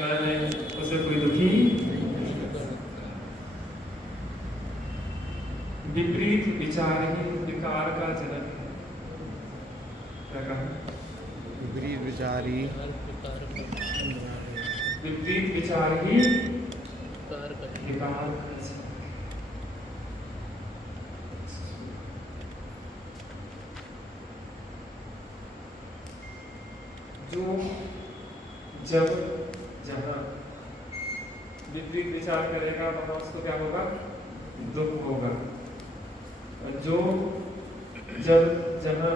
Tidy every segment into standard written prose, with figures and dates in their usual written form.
उसे कोई दुखी विपरीत विचार ही विकार का जनक है। क्या कहा? विपरीत विचार ही विपरीत विचार ही विकार का जनक है। जो जब जहाँ विपरीत विचार करेगा वहां उसको क्या होगा? दुख होगा। जो जब जहाँ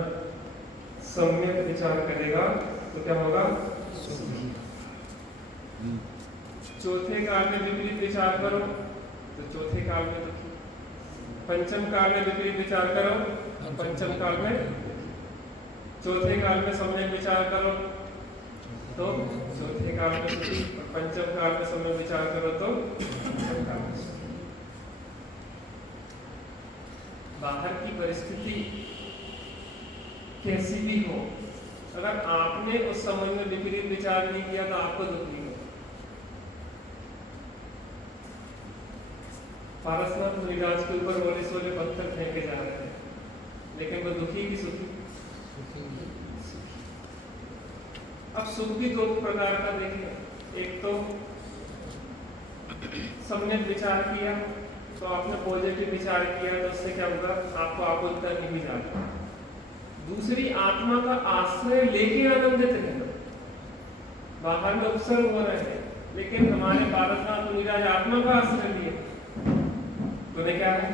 सम्यक विचार करेगा तो क्या होगा? चौथे काल में विपरीत विचार करो तो चौथे काल में दुखी। पंचम काल में विपरीत विचार करो तो पंचम काल में, चौथे काल में सम्यक विचार करो तो चौथे काल में सुखी, और पंचम काल में समय विचार करो तो पंचम काल में सुखी। बाहर की परिस्थिति कैसी भी हो, अगर आपने उस समय में विपरीत विचार नहीं किया तो आपको दुख नहीं होगा। पारसनाथ मुनिराज के ऊपर बोले सोले पत्थर फेंके जा रहे हैं, लेकिन वो दुखी की सुखी? अब सुख भी दो प्रकार का देखें। एक तो सम्यक विचार किया तो आपने पॉजिटिव विचार किया तो उससे क्या होगा? आपको आकुलता नहीं जाती। दूसरी आत्मा का आश्रय लेके आनंदित रहना। बाहर में उपसर्ग हो रहे हैं लेकिन हमारे पारसनाथ मुनिराज आत्मा का आश्रय लिए, तो क्या है?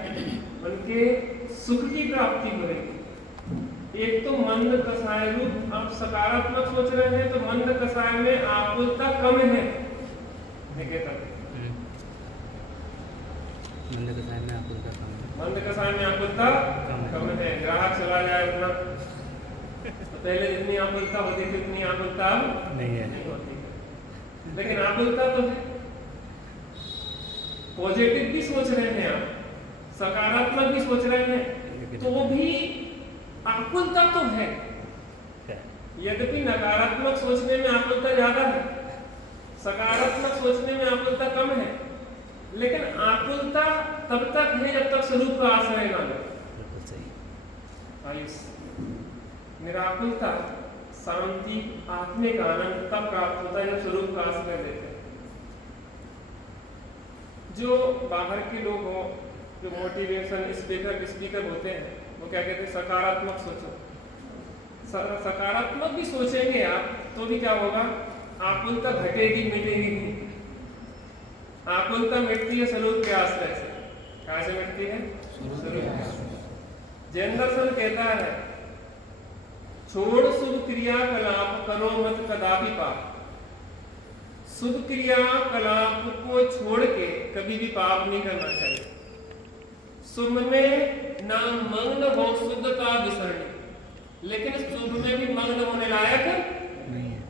उनके सुख की प्राप्ति हो रही। एक तो मंद कसाय रूप, आप सकारात्मक सोच रहे हैं तो मंद कसाय में आकुलता कम है। मंद कसाय में आकुलता कम है। मंद कसाय में आकुलता कम है। ग्राहक चला जाए अपना तो पहले जितनी आकुलता होती थी उतनी आकुलता नहीं होती, लेकिन आकुलता तो है। पॉजिटिव भी सोच रहे हैं आप, सकारात्मक भी सोच रहे हैं, तो भी आकुलता तो है। यद्यपि नकारात्मक सोचने में आकुलता ज्यादा है, सकारात्मक सोचने में आकुलता कम है, लेकिन आकुलता तब तक है जब तक स्वरूप का आश्रय ना ले। निराकुलता, शांति, आत्मिक आनंद तब प्राप्त होता है जब स्वरूप का आश्रय लेते हैं। जो बाहर के लोग हो, जो मोटिवेशन स्पीकर होते हैं, वो क्या कहते हैं? सकारात्मक सोचो। सकारात्मक भी सोचेंगे आप तो भी क्या होगा? आकुलता घटेगी, मिटेगी नहीं। आकुलता मिटती है स्वरूप के आश्रय से। कहाँ से मिटती है? स्वरूप के आश्रय। जैन दर्शन कहता है, छोड़ शुभ क्रिया कलाप करो मत कदापि पाप। शुभ क्रिया कलाप को छोड़ के कभी भी पाप नहीं करना चाहिए। शुभ में ना मग्न हो शुद्धता विसरणी, लेकिन शुभ में भी मग्न होने लायक नहीं है।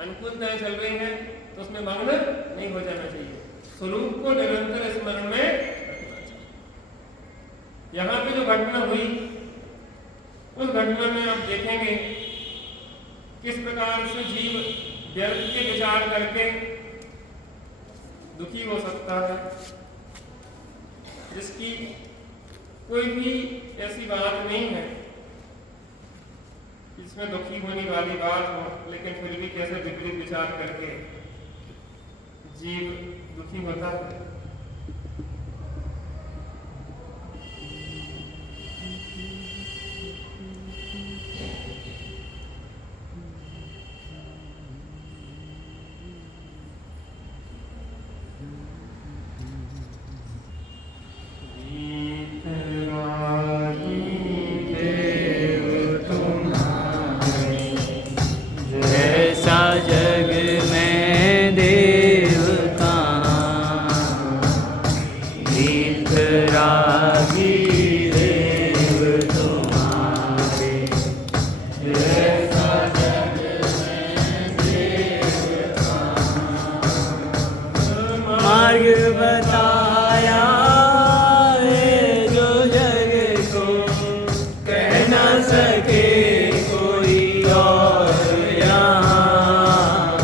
अनुकूलताएं चल रही हैं तो उसमें मग्न नहीं हो जाना चाहिए। स्वरूप को निरंतर स्मरण में रखना चाहिए। यहाँ पे जो घटना हुई उस घटना में आप देखेंगे किस प्रकार से जीव व्यर्थ के विचार करके दुखी हो सकता है, जिसकी कोई भी ऐसी बात नहीं है जिसमें दुखी होने वाली बात हो, लेकिन फिर भी कैसे विपरीत विचार करके जीव दुखी होता है। सके कोई और यहाँ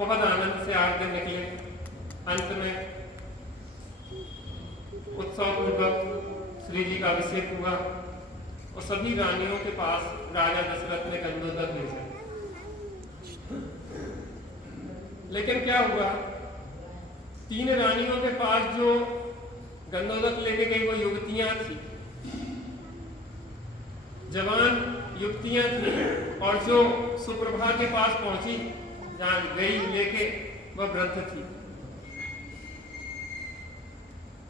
बहुत आनंद से 8 दिन निकले। अंत में उत्सव पूर्वक श्री जी का अभिषेक हुआ और सभी रानियों के पास राजा दशरथ ने गंधोदक भेजा। लेकिन क्या हुआ, 3 रानियों के पास जो गंधोदक लेके गई वो युवतियां थी, जवान युवतियां थी, और जो सुप्रभा के पास पहुंची, जहां गई लेके, वह वृद्ध थी।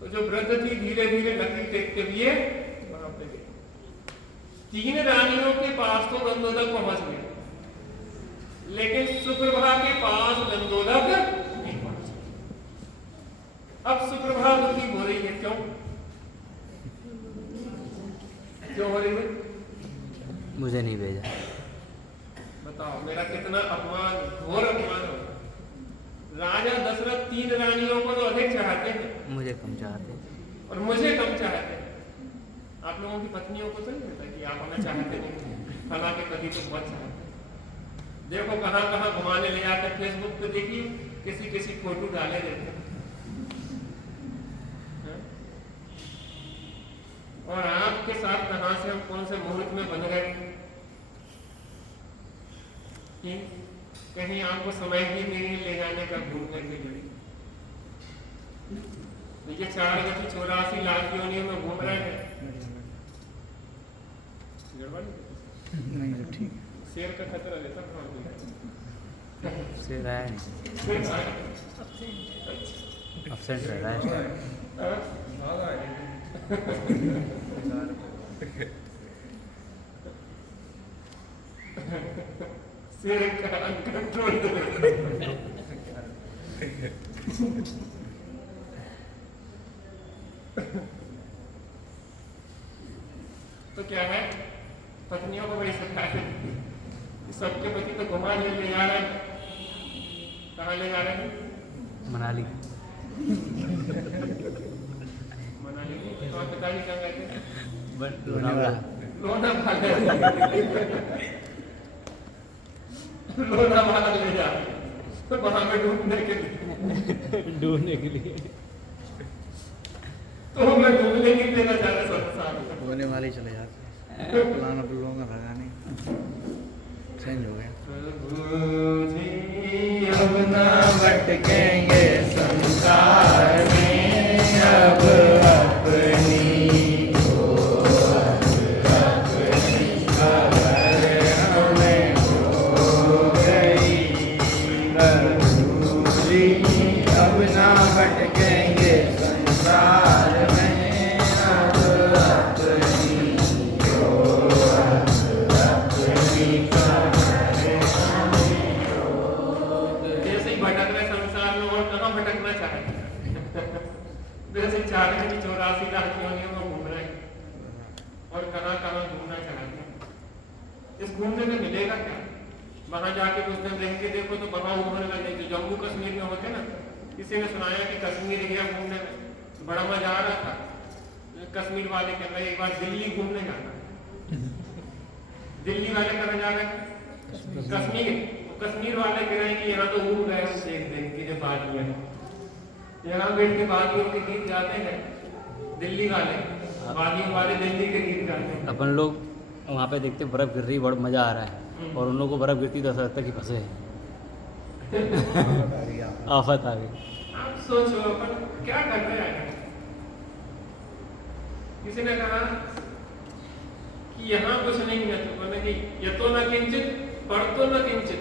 तो जो वृद्ध थी धीरे धीरे लकड़ी टेकते हुए वहां पे गई। 3 रानियों के पास तो गंधोदक पहुंच गए, लेकिन सुप्रभा के पास गंधोदक नहीं पहुंचा। अब सुप्रभा दुखी हो रही है, क्यों हो रही है? मुझे नहीं भेजा। बताओ, मेरा कितना अपमान, घोर अपमान हो। राजा दशरथ 3 रानियों को तो अधिक चाहते हैं, मुझे कम चाहते और मुझे कम चाहते हैं। आप लोगों की पत्नियों को तो नहीं होता कि आप हमें चाहते नहीं, फला के पति तो बहुत चाहते हैं। देखो कहाँ कहाँ घुमाने ले जाकर, फेसबुक पे देखिए किसी किसी फोटो डाले रहते हैं। और आपके साथ कहां से हम कौन से मुहूर्त में बन गए कि कहीं आपको समय ही नहीं ले जाने का घूमने के लिए। देखिए 4 गति 84 लाख योनियों में घूम रहे हैं। नहीं तो ठीक है। शेर का खतरा रहता है, शेर आया नहीं, अपसेंट रह रहा है। शेर का अनकंट्रोल। तो क्या है, पत्नियों को बड़ी शिकायत है, सबके पति तो घुमा ले जा रहे हैं। कहाँ ले जा रहे हैं? मनाली। तो पिताजी क्या कहते हैं? लोनावाला। लोनावाला ले जा, तो वहां पे ढूंढने के लिए तो मैं घूमने नहीं देना चाह रहा। सब होने वाले ही चले जाते हैं, प्लान अब लोगों का लगा नहीं, चेंज हो गया। अब ना भटकेंगे संसार में, अब अपनी खबर हमें हो गई दूरी। अब ना भटकेंगे संसार में, अब अपनी जैसे ही भटक रहे संसार में, और कहाँ भटकना चाहते हैं? वैसे 4 गति 84 लाख योनियों में घूम रहे हैं और कहाँ कहाँ घूमना चाहते हैं। इस घूमने में मिलेगा क्या? वहां जाके कुछ दिन रहेंगे, देखो तो वहां घूमने लगे। जो जम्मू कश्मीर में होते ना, किसी ने सुनाया कि कश्मीर गया घूमने में, बड़ा मजा आ रहा था। कश्मीर वाले कह रहे एक बार दिल्ली घूमने जाना। दिल्ली वाले कहाँ जा रहे हैं? कश्मीर। कश्मीर वाले कह रहे हैं कि यहाँ तो घूम गए हम, देख देख की जो वादियाँ हैं, यहाँ बैठ के वादियों के गीत गाते हैं। दिल्ली वाले, वादियों वाले दिल्ली के गीत गाते हैं। अपन लोग वहाँ पे देखते बर्फ़ गिर रही, बड़ा मज़ा आ रहा है, और उन लोगों को बर्फ़ गिरती तो ऐसा लगता है कि फंसे आफत आ गई। आप सोचो अपन क्या कर रहे हैं। किसी ने कहा कि यहाँ कुछ नहीं है, तो मैंने कि यतो न किंचित परतो न किंचित,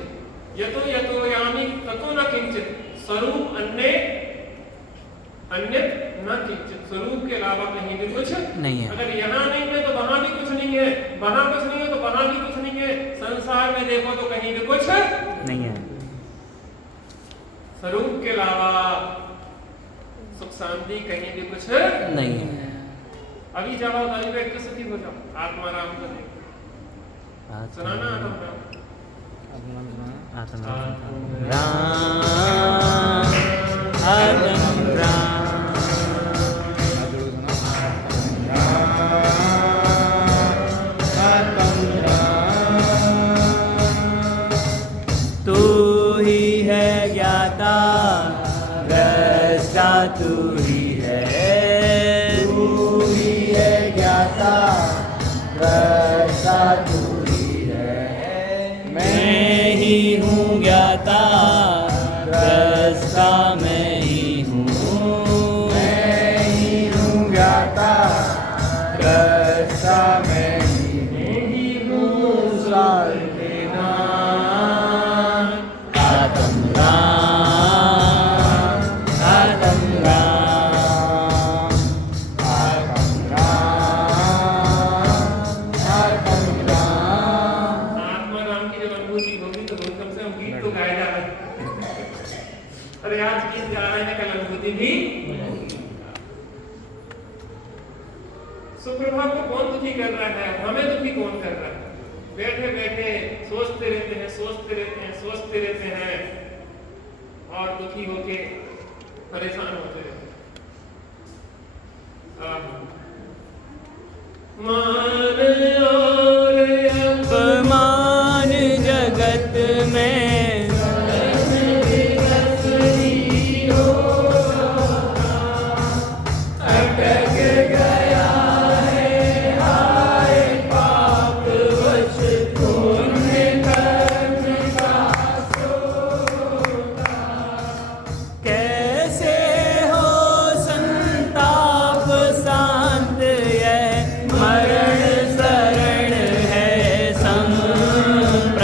यतो यामी ततो न किंचित, स्वरूप अन्य न किंचित। स्वरूप के अलावा कहीं भी कुछ नहीं है। अगर यहाँ नहीं है तो वहां भी कुछ नहीं है, वहां कुछ नहीं है तो वहां भी कुछ नहीं है। संसार में देखो तो कहीं भी कुछ नहीं है। स्वरूप के अलावा सुख शांति कहीं भी कुछ नहीं है। अभी जाओ गाड़ी बैठ के सुखी हो जाओ, आत्मा राम को देखो। सुनाना आत्म राम, आत्म राम। तू ही है ज्ञाता दृष्टा, तू ही है ज्ञाता दृष्टा, तू ही है। मैं ही हूँ ज्ञाता दृष्टा, मैं ही हूँ। मैं ही हूँ ज्ञाता दृष्टा, मैं ही हूँ। साधना आत्म राम। अरे आज गीत गा रहे हैं, कल अनुभूति भी। सुप्रभा को कौन दुखी कर रहा है, हमें दुखी कौन कर रहा है? बैठे बैठे सोचते रहते हैं, सोचते रहते हैं, सोचते रहते हैं और दुखी होके परेशान होते रहते हैं। मान और अपमान जगत में अटक गया है, हाय पाप वश पुण्य कर्म का सोता। कैसे हो संताप शांत, यह मरण शरण है संप्र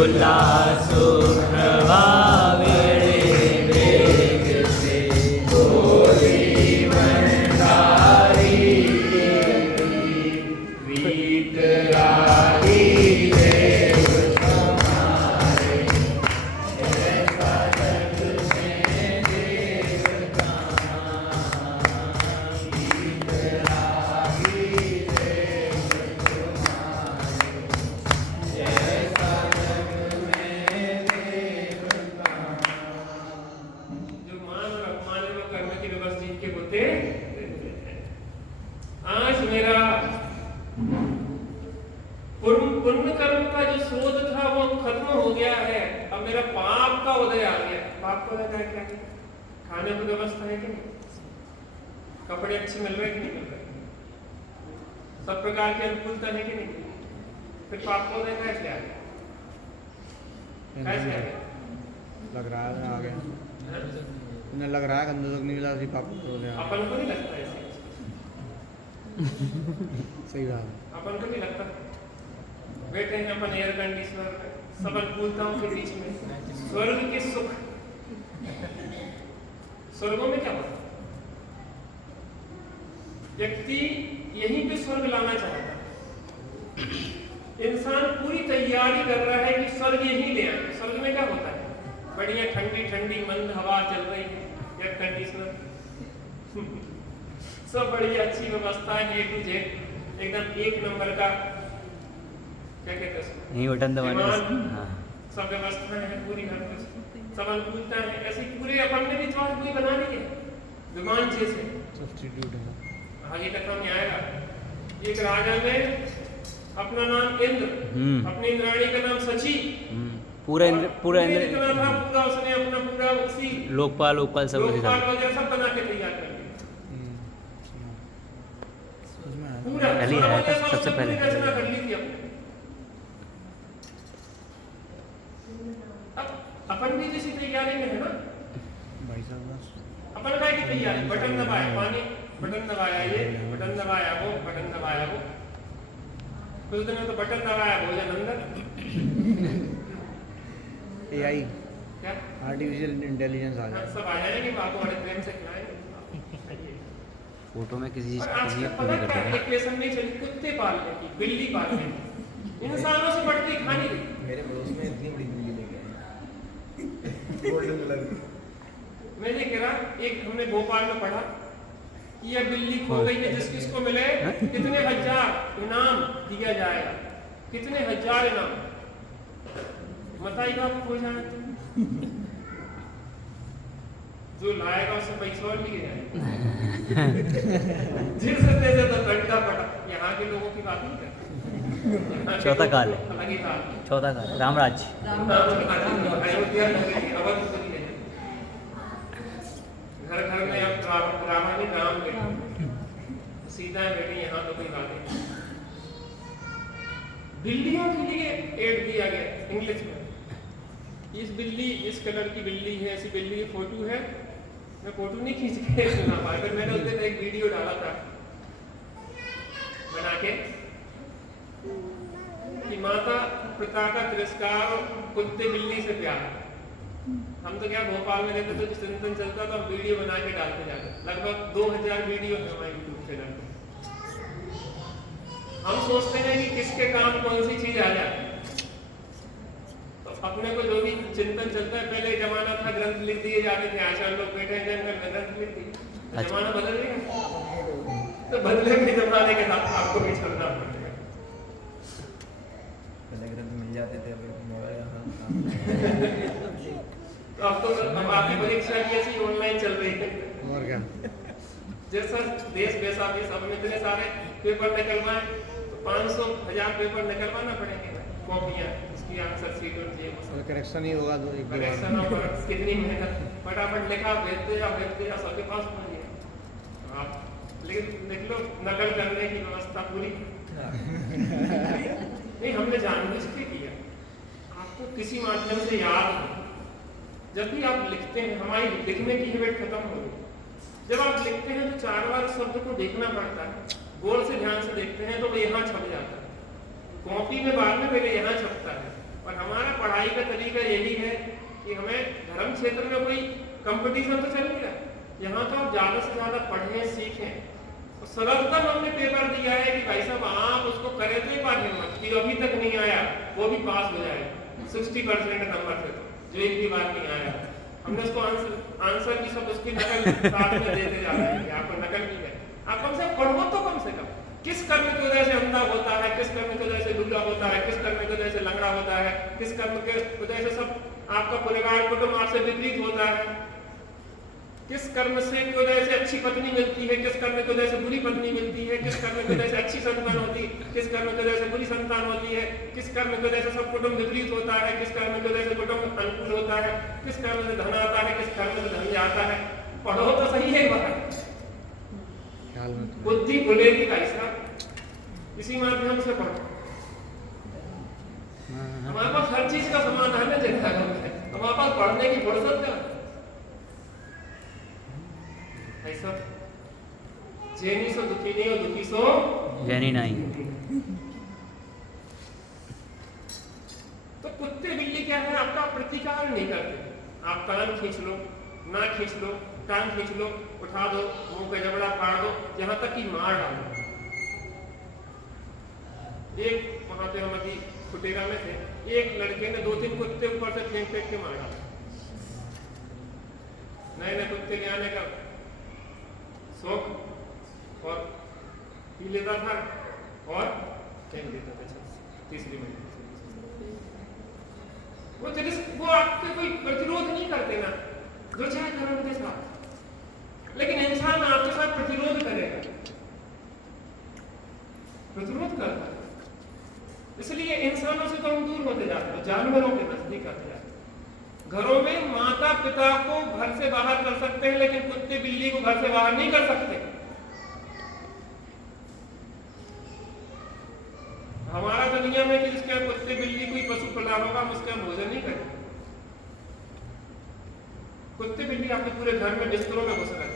उल्लासो प्रभावेणे वेग से होली वनधारी वीतरागी देव तुम्हारे, ऐसा जग में देवता वीतरागी देव तुम्हारे, ऐसा जग में देवता। जो मान और अपमान है वो कर्म की व्यवस्था के होते। आज मेरा पुण्य कर्म का जो स्रोत था वो खत्म हो गया है, अब मेरा पाप का उदय आ गया। पाप का उदय क्या है? खाने की व्यवस्था है कि नहीं, कपड़े अच्छे मिल रहे कि नहीं मिल रहे, सब प्रकार की अनुकूलता है कि नहीं, फिर पाप का उदय कैसे आ गया? कैसे आ गया? लग रहा है आ गया, हाँ? उन्हें लग रहा है कि अंदर तक निकला थी पापा हो गया। अपन को नहीं लगता ऐसे, सही बात है। अपन को नहीं लगता। बैठे हैं अपन एयर कंडीशनर में, सब अनुकूलताओं के बीच में, स्वर्ग के सुख। स्वर्गों में क्या होता? व्यक्ति यहीं पे स्वर्ग लाना चाहता है। इंसान पूरी तैयारी कर रहा है कि स्वर्ग यहीं ले आए। स्वर्ग में क्या होता है? बढ़िया ठंडी ठंडी मंद हवा चल रही है, एयर कंडीशनर सब बढ़िया अच्छी व्यवस्था है, ए टू जेड एकदम एक नंबर का, क्या कहते हैं उसको? यही बटन दबाने विमान, से- हाँ। सब व्यवस्था है पूरी घर पे, सब अनुकूलता है। ऐसे पूरे अपन ने भी तो आज पूरी बना ली है विमान जैसे। सब्स्टिट्यूट है। आगे तक हम आएगा। एक राजा ने अपना नाम इंद्र, अपनी इंद्राणी का नाम सची, पूरा इंद्र जितना था पूरा उसने अपना पूरा उसी लोकपाल सब कुछ था। लोकपाल वगैरह सब बना के तैयार कर दिया। पूरा पहले ही आया था, सबसे पहले। रचना कर ली थी अपने। अब अपन भी जैसी तैयारी में है ना भाई साहब। अपन काय की तैयारी, बटन दबाया पानी, बटन दबाया ये, बटन दबाया वो, बटन दबाया वो। कुछ दिनों तो बटन दबाया भोजन अंदर। एआई, क्या आर्टिफिशियल इंटेलिजेंस आ हाँ, जाए। सब आ जाएंगे, बाबू बड़े प्रेम से खिलाएंगे। फोटो में किसी चीज और की आजकल चीज पता पूरी क्या कर इक्वेशन नहीं चली, कुत्ते पालने की, बिल्ली पालने की, इंसानों से बढ़ के खाने की। मेरे पड़ोस में इतनी बड़ी बिल्ली लेके आए गोल्डन कलर की। मैं ये कह रहा, एक हमने भोपाल में पढ़ा कि यह बिल्ली खो गई है, जिस किसको मिले कितने हजार इनाम दिया जाएगा, कितने हजार इनाम। बताइएगा आप खो जाए तो जो लाएगा उससे पैसा और लिए जाएगा। जिस जैसे तो घंटा पड़ा, यहाँ के लोगों की बात नहीं करते। चौथा काल है। अलग ही काल। चौथा काल रामराज। अयोध्या नगरी अवध है। घर घर में अब रावण ने राम बेटी, सीता बेटी, यहाँ तो कोई बात नहीं। बिल्लियों के लिए एड दिया गया इंग्लिश में। इस बिल्ली, इस कलर की बिल्ली है, ऐसी बिल्ली की फोटो है। मैं फोटो नहीं खींच के सुना पाया, फिर मैंने उस दिन एक वीडियो डाला था बना के कि माता पिता का तिरस्कार, कुत्ते बिल्ली से प्यार। हम तो क्या भोपाल में रहते तो चिंतन चलता तो हम वीडियो बना के डालते जाते। लगभग 2000 वीडियो है हमारे यूट्यूब चैनल पे। हम सोचते हैं कि किसके काम कौन सी चीज आ जाए, तो अपने को जो भी चिंतन चलता है, पहले जमाना था ग्रंथ लिख दिए जाते थे, आचार्य लोग बैठे हैं जंगल में ग्रंथ लिख दिए। जमाना बदल गया, तो बदले के जमाने के साथ आपको भी चलना पड़ेगा। पहले ग्रंथ मिल जाते थे, अभी मोबाइल तो अब आपकी परीक्षा भी ऐसी ऑनलाइन चल रही है। और क्या, जैसा देश वैसा देश। अब इतने सारे पेपर निकलवाएं तो 500,000 पेपर निकलवाना पड़ेंगे, कॉपियां, उसकी आंसर शीट होती है, कोई करेक्शन ही होगा तो एक दो बार करेक्शन और कितनी मेहनत, फटाफट लिखा भेजते या सबके पास पहुंच गया आप, लेकिन देख लो नकल करने की व्यवस्था पूरी नहीं, हमने जानबूझ के किया। आपको किसी माध्यम से याद हो, जब भी आप लिखते हैं, हमारी लिखने की हैबिट खत्म हो गई। जब आप लिखते हैं तो 4 बार शब्द को देखना पड़ता है, गौर से ध्यान से देखते हैं तो वो यहाँ छप जाता है, कॉपी में बाद में पहले यहाँ छपता है। और हमारा पढ़ाई का तरीका यही है कि हमें धर्म क्षेत्र में कोई कंपटीशन तो चल नहीं रहा, यहाँ तो आप ज़्यादा से ज़्यादा पढ़ें सीखें। और सर्वोत्तम हमने पेपर दिया है कि भाई साहब आप उसको करें तो एक बार हिम्मत कि अभी तक नहीं आया वो भी पास हो जाए 60% नंबर से, तो जो एक भी बार नहीं आया हमने उसको आंसर की सब उसकी नकल साथ में देते जा रहे हैं कि आपको नकल की है। आप कम से कम पढ़ो तो कम से कम, किस कर्म की वजह से अंधा होता है, किस कर्म की वजह से लूला होता है, किस कर्म की वजह से लंगड़ा होता है, किस कर्म के वजह से सब आपका परिवार कुटुंब आपसे विपरीत होता है, किस कर्म से की वजह से अच्छी पत्नी मिलती है, किस कर्म की वजह से बुरी पत्नी मिलती है, किस कर्म की वजह से अच्छी संतान होती है, किस कर्म की वजह से बुरी संतान होती है, किस कर्म की वजह से सब कुटुंब विपरीत होता है, किस कर्म की वजह से कुटुंब अनुकूल होता है, किस कर्म से धन आता है, किस कर्म से धन जाता है। पढ़ो तो सही है बात, ख्याल में तो बुद्धि खुलेगी भाई साहब, इसी माध्यम से पढ़ो। हमारे पास हर चीज का समाधान है जनता में, हमारे पास पढ़ने की फुर्सत है। ऐसा जैनी सो दुखी नहीं हो, दुखी सो जैनी नहीं। तो कुत्ते बिल्ली क्या है, आपका प्रतिकार नहीं करते। आप कान खींच लो, नाक खींच लो, टांग खींच लो, उठा दो, मुंह का जबड़ा फाड़ दो, यहाँ तक कि मार डालो। एक वहां पे हम अभी खुटेरा में थे, एक लड़के ने 2-3 कुत्ते ऊपर से फेंक के मार डाला। नए कुत्ते ले आने का शौक और पी लेता था और फेंक देता था तीसरी मिनट। वो आपके कोई प्रतिरोध नहीं करते ना, जो चाहे करो उनके साथ, लेकिन इंसान आपके साथ प्रतिरोध करेगा, प्रतिरोध करता है। इसलिए इंसानों से तो हम दूर होते जाते हैं, जानवरों के नजदीक आते जाते हैं। घरों में माता पिता को घर से बाहर कर सकते हैं, लेकिन कुत्ते बिल्ली को घर से बाहर नहीं कर सकते। हमारा दुनिया में कि जिसके कुत्ते बिल्ली कोई पशु पला होगा, हम उसका भोजन नहीं करेंगे। कुत्ते बिल्ली आपके पूरे घर में बिस्तरों में घुस गए।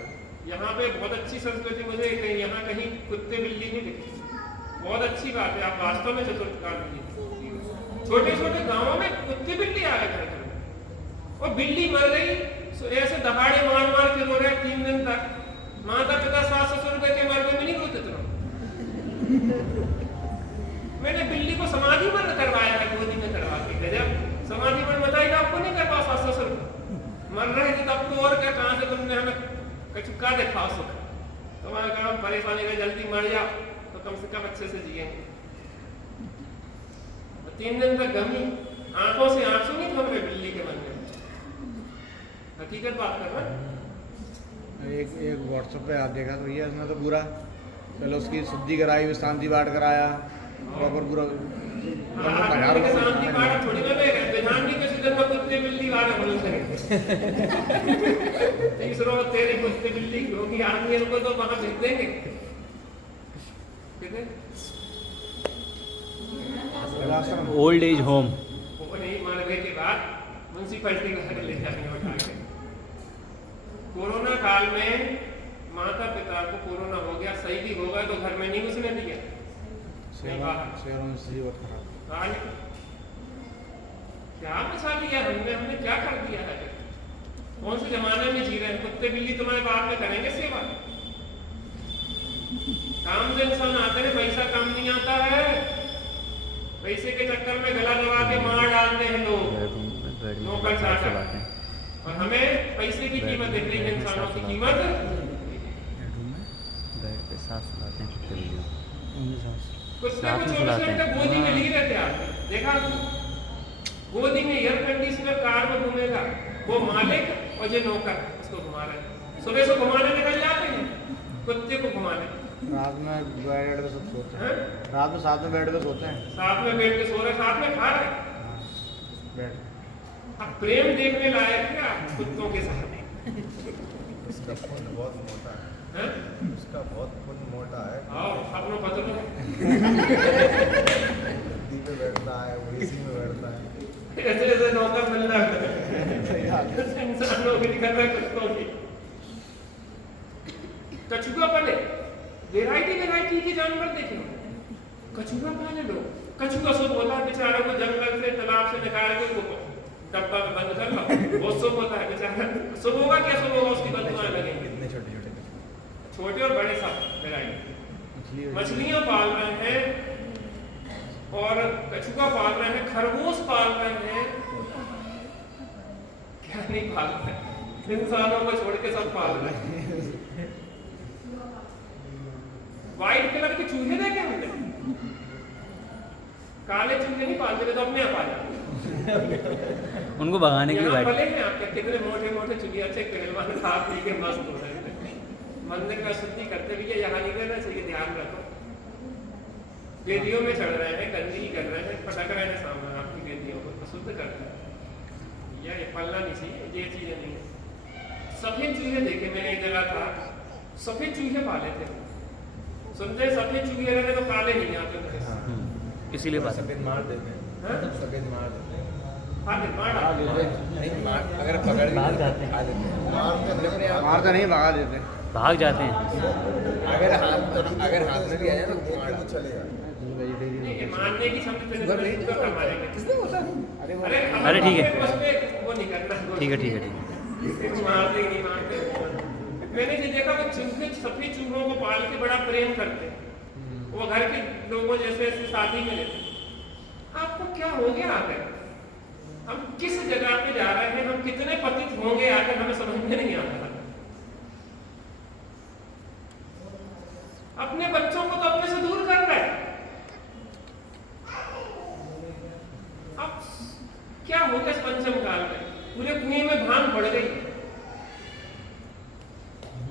यहाँ पे बहुत अच्छी संस्कृति मुझे यहाँ कहीं कुत्ते बिल्ली नहीं दिखी, बहुत अच्छी बात है। आप वास्तव में चतुर्थकार छोटे छोटे गांवों में कुत्ते बिल्ली आ गए घर में, और बिल्ली मर गई ऐसे दहाड़े मार मार के रो रहे 3 दिन तक। माता पिता 700 रुपए के मरने में नहीं रोते थे। मैंने बिल्ली को समाधि बंद करवाया है, गोदी में करवा के। गजब, समाधि बंद बताइएगा, आपको नहीं करवा 700 रुपए। मर रहे थे तब तो, और क्या, कहां से तुमने हमें कचुका दिखाओ सुख। तुम्हारे काम परेशानी में जल्दी मर जाओ तो कम से कम अच्छे से जिएंगे। 3 दिन तक गमी, आंखों से आंसू नहीं थम रहे बिल्ली के मन में। हकीकत बात कर रहा है। एक व्हाट्सएप पे आप देखा तो भैया उसने तो पूरा चलो उसकी शुद्धि कराई, शांति पाठ कराया, प्रॉपर पूरा के शांति पाठ थोड़ी ना लेगा, विधान की किसी दिन में कुत्ते बिल्ली वाला बोल सके। तीसरों तेरे कुत्ते बिल्ली होगी, आदमी इनको तो वहां भेज देंगे। कितने ओल्ड एज होम, वो नहीं मानवे के बाद म्युनिसिपैलिटी का ले जाएंगे उठा के। कोरोना काल में माता पिता को कोरोना हो गया, सही भी होगा तो घर में नहीं घुसने दिया, शहरों में स्थिति बहुत खराब। क्या मचा दिया हमने क्या कर दिया है? कौन से जमाने में जी रहे हैं? कुत्ते बिल्ली तुम्हारे बाद में करेंगे सेवा। काम से इंसान आते हैं, पैसा काम नहीं आता है। पैसे के चक्कर में गला दबा के मार डालते हैं लोग, नौकर चाकर। और हमें पैसे की कीमत दिख रही है, इंसानों की कीमत। बेड पे साथ सुलाते हैं कुत्ते भी। कुत्ते साथ को में 24 सुलाते घंटे हैं। गोदी में लिए रहते हैं। देखा गोदी में एयर कंडीशनर कार में घूमेगा, वो मालिक और ये नौकर उसको घुमा रहे हैं। सुबह से घुमाने निकल जाते हैं कुत्ते को घुमाने। रात में बेड पे सब सोते हैं, हैं? रात में साथ में बेड पे सोते हैं। साथ में बैठ के सो रहे, साथ में खा रहे। बेड अब प्रेम देखने लायक क्या कुत्तों के साथ? उसका खून बहुत मोटा है, हैं? उसका बहुत खून मोटा है। आओ अपनों बदलो। गद्दी पे बैठता है, वो एसी में बैठता है। ऐसे ऐसे नौकर मिल रहा है इंसानों की निकल रहे कुत्तों की। कछुआ पाले, वैरायटी के जानवर देखे हो। कछुआ पाले लोग, कछुआ सब होता है बेचारा को जंगल से तालाब से निकाल के उसको डब्बा में बंद कर लो, वो सब होता है बेचारा। सब होगा क्या, सब होगा उसकी बदबुएं लगेंगी। इतने छोटे छोटे छोटे और बड़े सब वैरायटी। मछलियां पाल रहे हैं और कछुआ पाल रहे हैं, खरगोश पाल रहे हैं, क्या नहीं पाल रहे हैं, इंसानों को छोड़ के सब पाल रहे हैं। व्हाइट कलर के चूहे देखे हमने, काले चूहे नहीं पालते तो अपने यहाँ पाले। उनको भगाने के लिए यहाँ बैठ पले हैं आपके कितने मोटे मोटे चुनिया अच्छे पहलवान खा पी के मस्त हो रहे हैं। मंदिर का शुद्धि करते भी है, यहाँ नहीं रहना चाहिए, ध्यान रखो। वेदियों में चढ़ रहे हैं, गंदगी कर रहे हैं, पटक रहे हैं सामने आपकी वेदियों को, तो शुद्ध करते हैं। ये पलना नहीं चाहिए, ये चीजें नहीं है। सफेद चूहे देखे मैंने एक जगह था, सफेद चूहे पाले थे। सुनते सफेद चूहे रहते तो काले नहीं आते थे। इसीलिए बात सफेद मार देते हैं, हाँ? सफेद मार देते हैं। हाँ मार नहीं मार, अगर पकड़ भाग जाते हैं। खा लेते हैं। मारते नहीं, भगा देते। भाग जाते हैं। अगर हाथ में भी आ जाए तो मार तो चलेगा। नहीं, मारने की क्षमता तो नहीं मारेंगे। अरे ठीक है। बस पे वो नहीं करना। ठीक है ठीक है ठीक है। मारते ही नहीं मारते। मैंने ये देखा कि चूहे सफेद चूहों को पाल के बड़ा प्रेम करते हैं, वो घर के लोगों जैसे ऐसे शादी में लेते। आपको क्या हो गया आकर? हम किस जगह पे जा रहे हैं, हम कितने पतित होंगे आकर, हमें समझ में नहीं आता। अपने बच्चों को तो अपने से दूर कर रहे हैं। अब क्या हो गया इस पंचम काल में? पूरे कुएं में भांग बढ़ गई।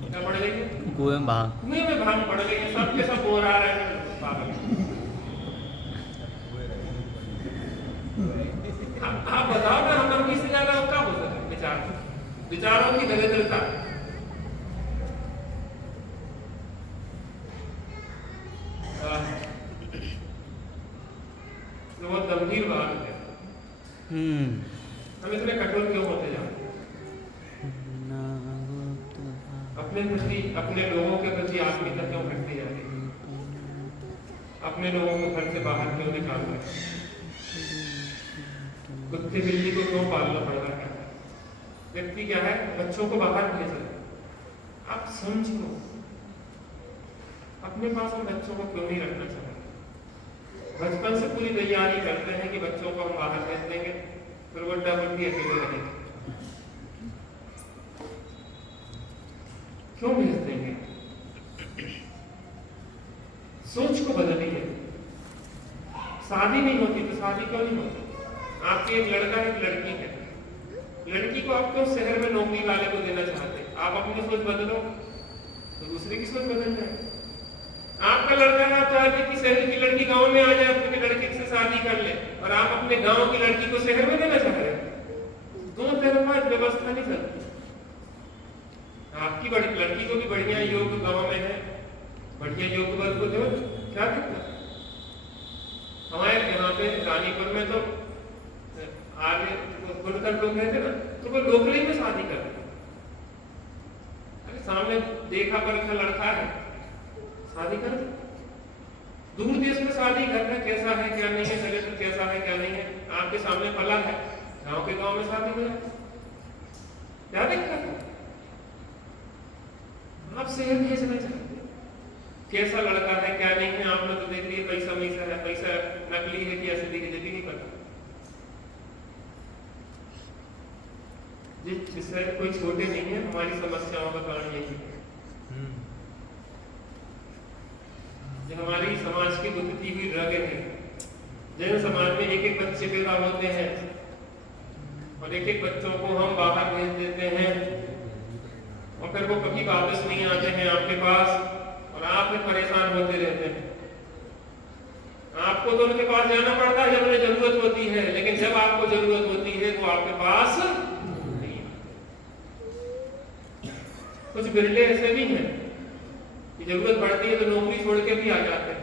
क्या बढ़ गई? कुएं में भाग। कुएं में भांग बढ़ गई है, सब के सब बोर आ रहे हैं पागल। आप बताओ ना, हम किससे ज्यादा क्या बोल सकते हैं? विचारों की दरिद्रता। बहुत गंभीर बात है। हम इतने कठोर क्यों होते जाते हैं? अपने प्रति, अपने लोगों के प्रति आत्मीयता क्यों घटती जा रही है? अपने लोगों को घर से बाहर क्यों निकाल रहे हैं? कुत्ते बिल्ली को क्यों पालना पड़ रहा है? व्यक्ति क्या है, बच्चों को बाहर भेज रहे हैं। आप समझो, अपने पास हम बच्चों को क्यों नहीं रखना चाहते? बचपन से पूरी तैयारी करते हैं कि बच्चों को हम बाहर भेज देंगे, फिर वो डबल अकेले रहेंगे। क्यों भेज देंगे? सोच को बदलिए। शादी नहीं होती तो शादी क्यों नहीं होती? आपके एक लड़का एक लड़की है, लड़की को आप क्यों शहर में नौकरी वाले को देना चाहते हैं? आप अपनी सोच बदलो तो दूसरे की सोच बदल जाए। आपका लड़का ना चाहते कि शहर की लड़की गांव में आ जाए, अपने लड़के से शादी कर ले, और आप अपने गांव की लड़की को शहर में देना चाह रहे हैं। दो तरफा व्यवस्था नहीं चलती। आपकी बड़ी लड़की को भी बढ़िया योग गांव में है, बढ़िया योग वर्ग को दो, क्या दिक्कत? हमारे यहाँ पे रानीपुर में तो आगे बुनकर लोग रहते ना, तो वो लोकली में शादी करते। अरे सामने देखा परखा लड़का है, शादी कर। दूर देश में शादी करना कैसा है क्या नहीं है, चरित्र कैसा है क्या नहीं है, आपके सामने पला है। गांव के गांव में शादी हो, क्या दिक्कत है? आप शहर भेजना चाहते, कैसा लड़का है क्या नहीं है, आपने तो देख लिया पैसा वैसा है, पैसा नकली है कि असली है, जब भी नहीं पता। जिस विषय कोई छोटे नहीं है, हमारी समस्याओं का कारण यही है। जो हमारी समाज की गुजरती हुई रग है, जिन समाज में एक एक बच्चे पैदा होते हैं और एक एक बच्चों को हम बाहर भेज देते हैं और फिर वो कभी वापस नहीं आते हैं आपके पास और आप फिर परेशान होते रहते हैं। आपको तो उनके पास जाना पड़ता है जब उन्हें जरूरत होती है, लेकिन जब आपको जरूरत होती है वो आपके पास नहीं आते। कुछ बिरले ऐसे भी हैं कि जरूरत पड़ती है तो नौकरी छोड़ के भी आ जाते हैं।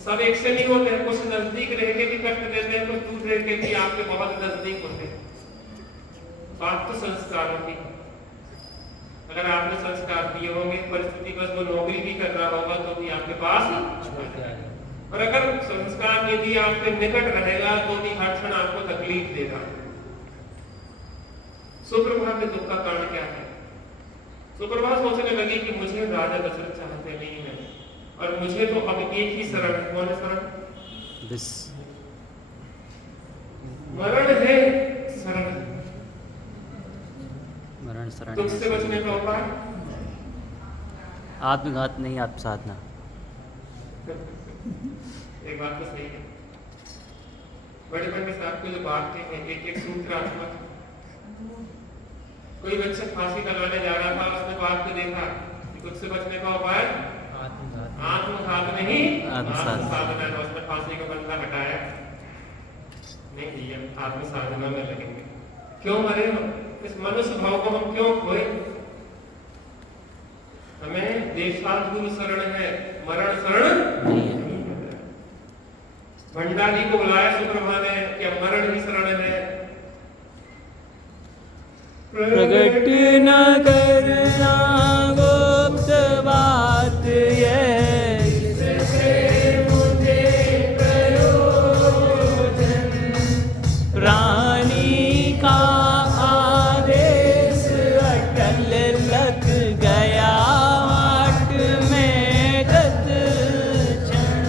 सब एक से नहीं होते हैं, कुछ नजदीक रह के भी कष्ट देते हैं, कुछ दूर रह के भी आपके बहुत नजदीक होते हैं। बात तो संस्कारों की। अगर आपने संस्कार दिए होंगे, परिस्थिति बस वो नौकरी भी कर रहा होगा तो भी आपके पास, और अगर संस्कार यदि आपके निकट रहेगा तो भी हर क्षण आपको तकलीफ देगा। सुप्रभा के दुख का कारण क्या है? सुप्रभा सोचने लगी कि मुझे राजा दशरथ चाहते नहीं है और मुझे तो अब एक ही शरण, कौन है शरण? मरण है शरण। मरण शरण तुझसे बचने का उपाय आत्मघात नहीं आत्मसाधना। एक बात तो सही है। बड़े बड़े साहब को जो बांटते हैं एक एक सूत्रात्मक। कोई बच्चा फांसी लगाने जा रहा था, उसने बात को देखा कि तुझसे बचने का उपाय आत्मघात नहीं आत्मसाधना। उसने फांसी का बंधा हटाया, नहीं भैया आत्मसाधना में लगेंगे। क्यों मरे हो? इस मनुष्य भाव को हम क्यों खोए? हमें देशाद्गुरु शरण है, मरण शरण नहीं है। भंडारी को बुलाया सुप्रभा ने, क्या मरण ही शरण है? प्रगट न करना गुप्त बात ये, इससे मुझे प्रयोजन, प्राणी का आदेश अटल लग गया वाट में गत क्षण।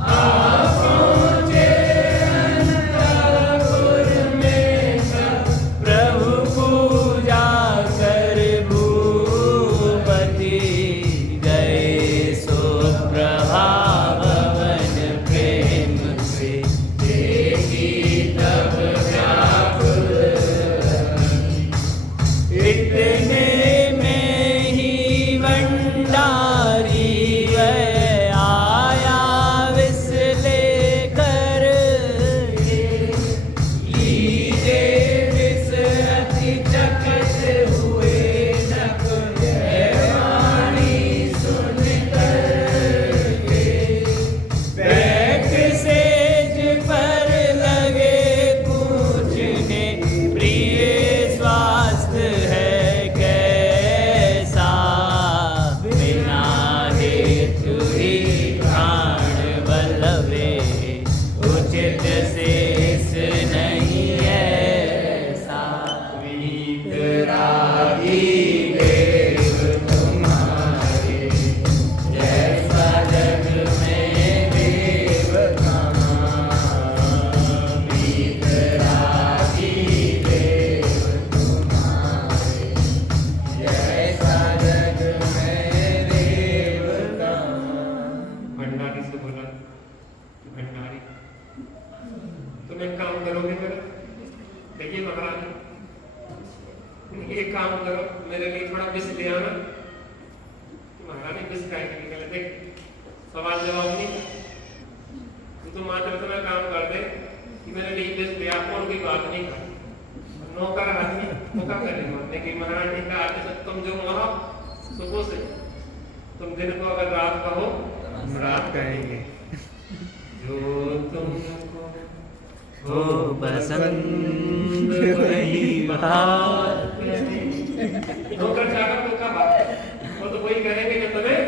आप पहुँचे अंतपुर में सब प्रभु पूजा कर भूपति गए सुप्रभा भवन प्रेम से देखी तब व्याकुल। इतने में ही भंडारी वह आया विष लेकर, लीजे विष अति चकित हुए नक वाणी सुनकर के। बैठ सेज पर लगे पूछने, प्रिय स्वास्थ्य है कैसा, बिना हेतु ही प्राण बलवे, उचित शेष नहीं ऐसा। वीतरागी देव तुम्हारे, जैसा जग में देव कहाँ। वीतरागी देव तुम्हारे, जैसा जग में देव कहाँ। भंडारी से बोला, भंडारी तुम एक काम करोगे मेरा? देखिए महाराज, एक काम करो, मेरे लिए थोड़ा विष ले आना। महाराज ने विष खाए के लिए देख सवाल जवाब नहीं, तू मात्र इतना काम कर दे कि मेरे लिए विष ले आ, और कोई बात नहीं कर। नौकर आदमी वो क्या करेगा? लेकिन महाराज ने कहा कि तुम जो वहाँ सुबह से तुम दिन को अगर रात कहो हम रात कहेंगे। जो तुमको हो पसंद वही बात। नौकर चाकर को क्या बात है? वो तो वही करेंगे जो तुम्हें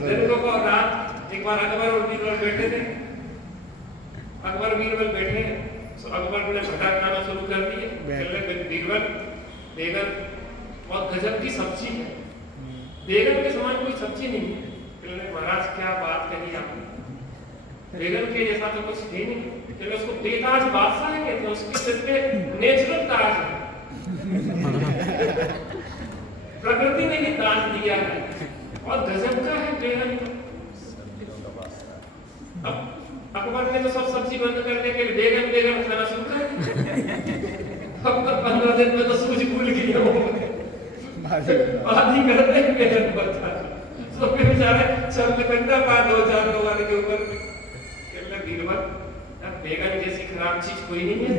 दिन को और रात। एक बार अकबर और बीरबल बैठे थे, अकबर बीरबल बैठे, तो अकबर ने भटकना शुरू कर दिए। पहले बीरबल बेगन बहुत गजब की सब्जी है, बेगन के समान कोई सब्जी नहीं है। कहने महाराज क्या बात कही आपने, बेगम के जैसा तो कुछ है नहीं। कहने उसको बेताज बादशाह है कहते हैं, उसके सिर पे नेचुरल ताज है, प्रकृति ने ही ताज दिया है और गजब का है बेगम। अब अकबर ने तो सब सब्जी बंद करने के लिए बेगम बेगम खाना शुरू कर दिया। अब तक 15 दिन में तो सूझ भूल गई हो, आधी करते हैं बेगम बता तो फिर बेचारे चंद घंटा बाद 2-4 लोगों के ऊपर कहने बीरबल अब बेगम जैसी खराब चीज कोई नहीं है।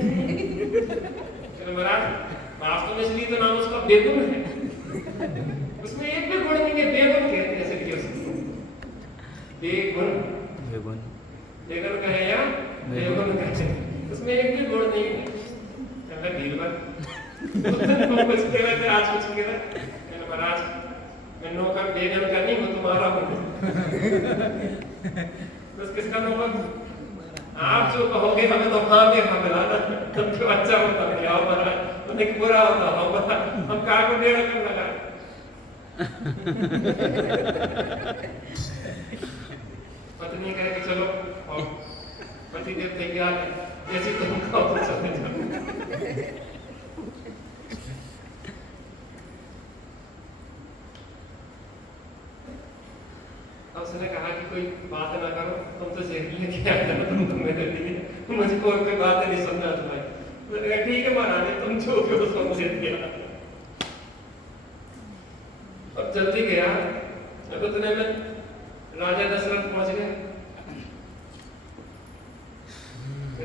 चलो महाराज वास्तव में इसलिए तो नाम उसका बेगुन है, उसमें एक भी गुण नहीं है, बेगुन कहते हैं इसलिए उसको बेगुन। बेगुन बेगुन कहे या बेगुन कहते हैं, उसमें एक भी गुण नहीं है। कहने बीरबल तुम कुछ कह रहे थे, आज कुछ कह रहे। कहने महाराज मैं नौकर बेगम का नहीं हूँ, तुम्हारा हूँ। बस किसका नौकर? आप जो कहोगे हमें तो हाँ में हाँ मिलाना, तब तो अच्छा होता है। आओ महाराज उन्हें बुरा होता हो बता, हम कार को डेढ़ कर लगा। पत्नी कहे कि चलो और पतिदेव तैयार है, जैसे तुम कहो तो चले जाओ। उसने कहा कि कोई बात ना करो, तुम तो जहरीले क्या है, तुम तो मेरे लिए, मुझको और कोई बात नहीं सुनना तुम्हारी। मैंने कहा ठीक है महाराज तुम जो भी हो समझ दिया। अब जल्दी गया, अब उतने में राजा दशरथ पहुंच गए।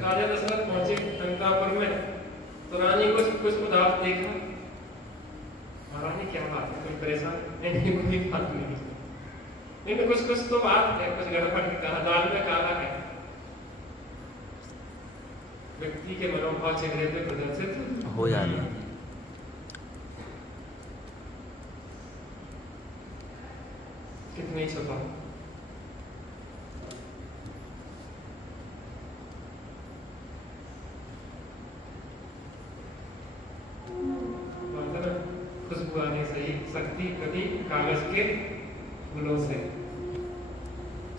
राजा दशरथ पहुंचे लंकापुर में, तो रानी को कुछ उदास देखा। महारानी क्या बात है, कोई परेशान? नहीं कोई बात नहीं, नहीं कुछ तो बात है, कुछ गड़बड़ कहा, दाल में काला है। व्यक्ति के मनोभाव चेहरे पे प्रदर्शित हो जाते हैं। कितनी छपा खुशबू आने से ही शक्ति कभी कागज के फूलों से,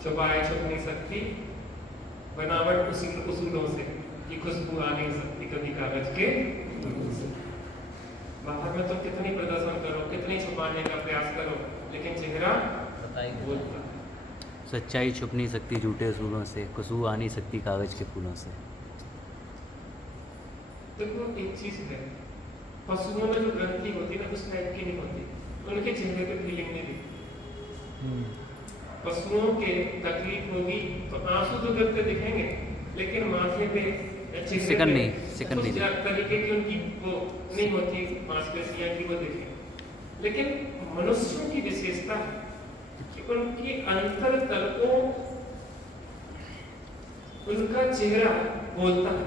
छुपाए छुप नहीं सकती बनावट उसूलों से, कि खुशबू आ नहीं सकती कभी कागज के फूलों से। बाहर में तो कितनी प्रदर्शन करो, कितनी छुपाने का प्रयास करो, लेकिन चेहरा बोलता। सच्चाई छुप नहीं सकती झूठे उसूलों से, खुशबू आ नहीं सकती कागज के फूलों से। देखो एक चीज है, पशुओं में जो ग्रंथि होती है ना उस टाइप की नहीं होती, उनके चेहरे पे फीलिंग नहीं दिखती। पशुओं के तकलीफ होगी तो आंसू तो गिरते दिखेंगे, लेकिन माथे पे सिकन नहीं तरीके की उनकी वो नहीं होती मांसपेशियां की वो दिखे। लेकिन मनुष्यों की विशेषता है कि उनकी अंतर तलकों उनका चेहरा बोलता है।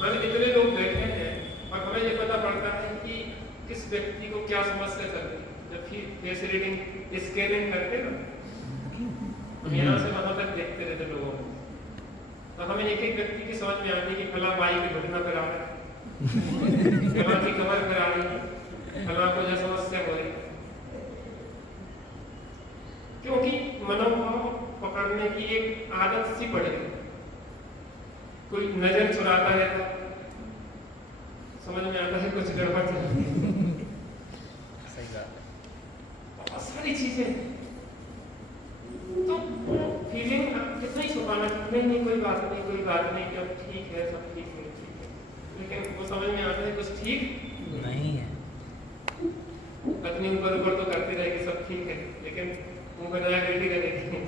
मतलब इतने लोग बैठे हैं और हमें ये पता पड़ता है कि किस व्यक्ति को क्या समस्या चल रही है। जब फेस रीडिंग स्कैनिंग करते ना, हम यहाँ से वहां तक देखते रहते लोगों को, तो हमें एक एक व्यक्ति की समझ में आती है कि फला बाई की घटना पर आ रहा है, फला की कमर पर आ रही है, फला को जो समस्या हो रही है, क्योंकि मनोभाव पकड़ने की एक आदत सी पड़ गई। कोई नजर चुराता रहता, समझ में आता है कुछ गड़बड़ चल रही है। सही बात है, बहुत सारी चीजें, तो फीलिंग कितना ही छुपाना, नहीं कोई बात नहीं, कोई बात नहीं, अब ठीक है, सब ठीक है, ठीक है, लेकिन वो समझ में आता है कुछ ठीक नहीं है। पत्नी ऊपर ऊपर तो करती रहेगी सब ठीक है, लेकिन ऊपर नया बेटी करेगी,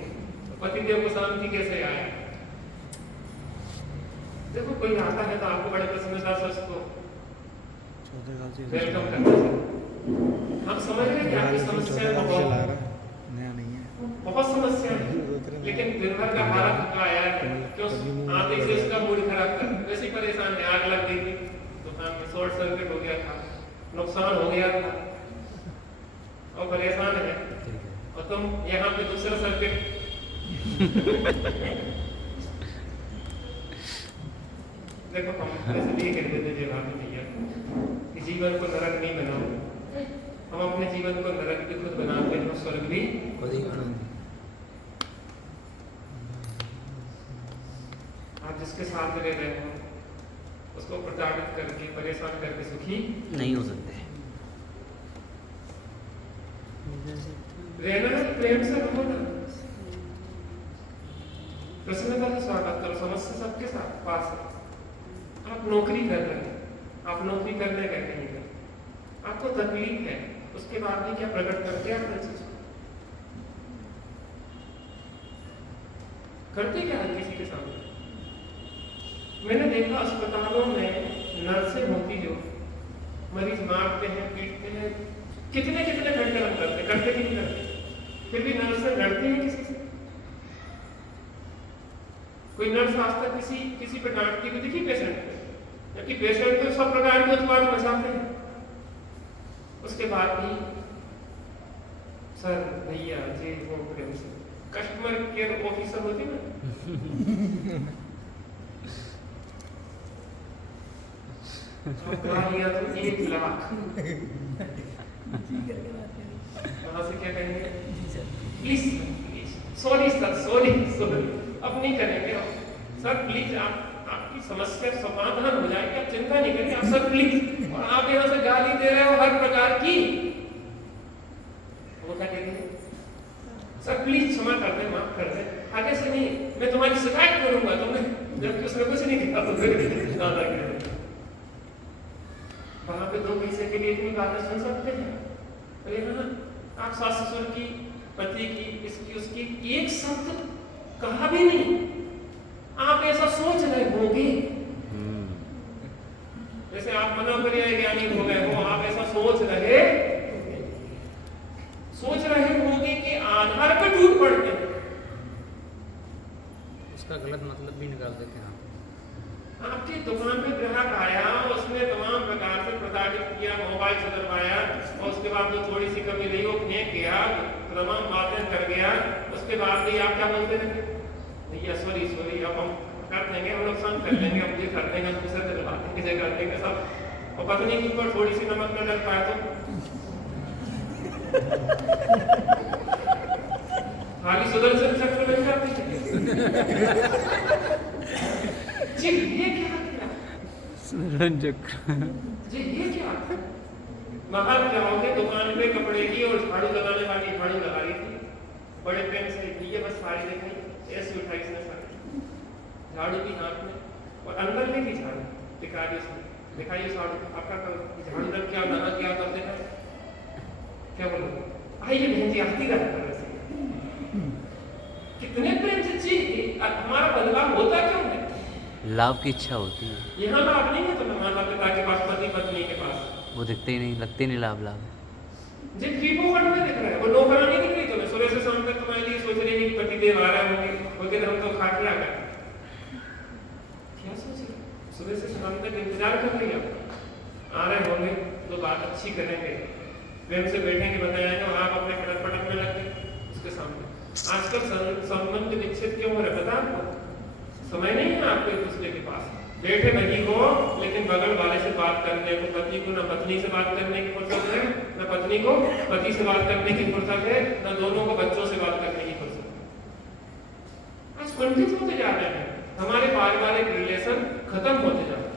पतिदेव को शांति कैसे आए? देखो कोई आता है तो आपको बड़े प्रसन्नता से उसको वेलकम करना चाहिए। हम समझ रहे हैं कि आपकी समस्या बहुत समस्या है, लेकिन दिन भर का हारा थका आया है, क्यों आते से उसका मूड खराब कर, वैसे ही परेशान है, आग लग गई थी दुकान में, शॉर्ट सर्किट हो गया था, नुकसान हो गया था और परेशान है, और तुम यहाँ पे दूसरा सर्किट देखो हम इसलिए कहते थे जय भारत भैया कि जीवन को नरक नहीं बनाओ, हम अपने जीवन को नरक भी खुद बनाते हैं, स्वर्ग भी खुद ही बनाते हैं। आप जिसके साथ रह रहे हो उसको प्रताड़ित करके परेशान करके सुखी नहीं हो सकते। रहना है प्रेम से रहो ना, प्रसन्नता से स्वागत करो, समस्या सबके साथ पास है। आप नौकरी कर रहे हैं, आप नौकरी करने गए कहीं पर, आपको तकलीफ है, उसके बाद भी क्या प्रकट करते हैं अपने चीज करते क्या है किसी के सामने? मैंने देखा अस्पतालों में नर्सें होती जो मरीज मारते हैं, पीटते हैं, कितने कितने घंटे हम करते कि नहीं करते, फिर भी नर्सें लड़ती हैं किसी से? कोई नर्स आज तक किसी पे डांटती हुई दिखी पेशेंट पे? जबकि पेशेंट तो सब प्रकार के उत्पाद मचाते हैं, उसके बाद भी सर भैया जी वो प्रेम से कस्टमर केयर ऑफिसर होती ना लिया तो 1 लाख वहां से क्या कहेंगे? प्लीज सॉरी सर, सॉरी अब नहीं करेंगे सर, प्लीज आपकी समस्या समाधान हो जाएगी, आप चिंता नहीं करिए, आप सर प्लीज। और आप यहाँ से गाली दे रहे हो हर प्रकार की, वो क्या कहेंगे? सर प्लीज क्षमा कर दे, माफ कर दे, आगे से नहीं, मैं तुम्हारी शिकायत करूंगा। तुमने जबकि उसने कुछ नहीं किया तो फिर दादा वहां पे 2 पैसे के लिए इतनी बातें सुन सकते हैं? अरे ना, आप सास ससुर की, पति की, इसकी उसकी एक शब्द कहा भी नहीं, आप ऐसा सोच रहे होंगे जैसे आप मनोपर्याय ज्ञानी हो गए हो, आप ऐसा सोच रहे होंगे कि आधार पर टूट पड़ते हैं, उसका गलत मतलब भी निकाल देते हैं। आपकी दुकान पे ग्राहक आया, उसने तमाम प्रकार से प्रताड़ित किया, मोबाइल से दरवाया, और उसके बाद जो थोड़ी सी कमी रही वो फेंक गया, तमाम बातें कर गया, उसके बाद भी आप क्या बोलते थे? भैया सॉरी सॉरी, अब हम कर देंगे, हम लोग संग कर लेंगे, अब ये कर देंगे, हम दूसरे से दिलवा देंगे, कर देंगे सब। और पत्नी के ऊपर थोड़ी सी नमक न डल पाया तो खाली सुदर्शन चक्र बन जाती है। जी ये क्या किया? सुदर्शन चक्र। जी ये क्या? बाहर जाओगे दुकान पे कपड़े की और झाड़ू लगाने वाली झाड़ू लगा रही थी, बड़े प्रेम से ये बस साड़ी दिखाई, ऐसे उठाई इसने साड़ी, झाड़ू भी हाथ में, और अंदर में भी झाड़ू दिखा दी उसने, दिखाइए झाड़ू आपका, झाड़ू रख क्या लगा क्या कर देना, क्या बोलो? आइए बहन जी आती रहा कर कितने प्रेम से चीज हमारा बदलाव होता क्यों है? लाभ की इच्छा होती है। यहाँ लाभ नहीं है तुम्हें माता पिता के पास, पति पत्नी के पास, वो दिखते ही नहीं, लगते नहीं लाभ जी फीको फट में दिख रहा है, वो नौकरानी दिख रही तुम्हें, सुबह से शाम तक तुम्हारे लिए सोच रही है कि पति देव आ रहा होंगे, वो कहते हम तो खा के आ गए, क्या सोच रहे? सुबह से शाम तक इंतजार कर रही है, आ रहे होंगे तो बात अच्छी करेंगे, प्रेम से बैठेंगे, बताएंगे, और आप अपने पटक पटक में लग गए उसके सामने। आजकल संबंध विच्छेद क्यों हो रहा है पता आपको? समय नहीं है आपको एक दूसरे के पास, बैठे नहीं हो लेकिन बगल वाले से बात करने को, पति को न पत्नी से बात करने की फुर्सत है, न पत्नी को पति से बात करने की फुर्सत है, न दोनों को बच्चों से बात करने की फुर्सत है। आज कुंठित होते जा रहे हैं, हमारे पारिवारिक रिलेशन खत्म होते जा रहे हैं,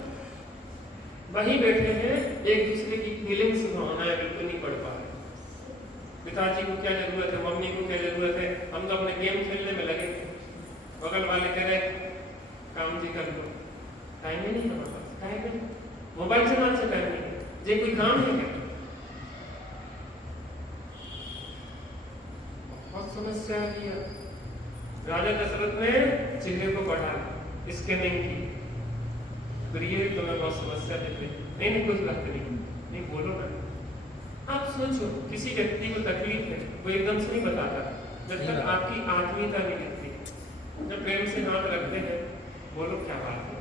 वहीं बैठे हैं, एक दूसरे की फीलिंग्स भावनाएं बिल्कुल नहीं पढ़ पा रहे। पिताजी को क्या जरूरत है, मम्मी को क्या जरूरत है, हम तो अपने गेम खेलने में लगे, बगल वाले कह रहे काम जी कर लो, टाइम ही नहीं हमारे पास, टाइम नहीं, मोबाइल चलाने से टाइम नहीं, ये कोई काम है क्या? बहुत समस्या है। राजा दशरथ ने चेहरे को बढ़ा स्कैनिंग की, प्रिय तुम्हें बहुत समस्या देते, नहीं कुछ बात नहीं बोलो ना। आप सोचो किसी व्यक्ति को तकलीफ है, वो एकदम से नहीं बताता जब तक आपकी आत्मीयता नहीं दिखती, जब प्रेम से हाथ रखते हैं, बोलो क्या बात है,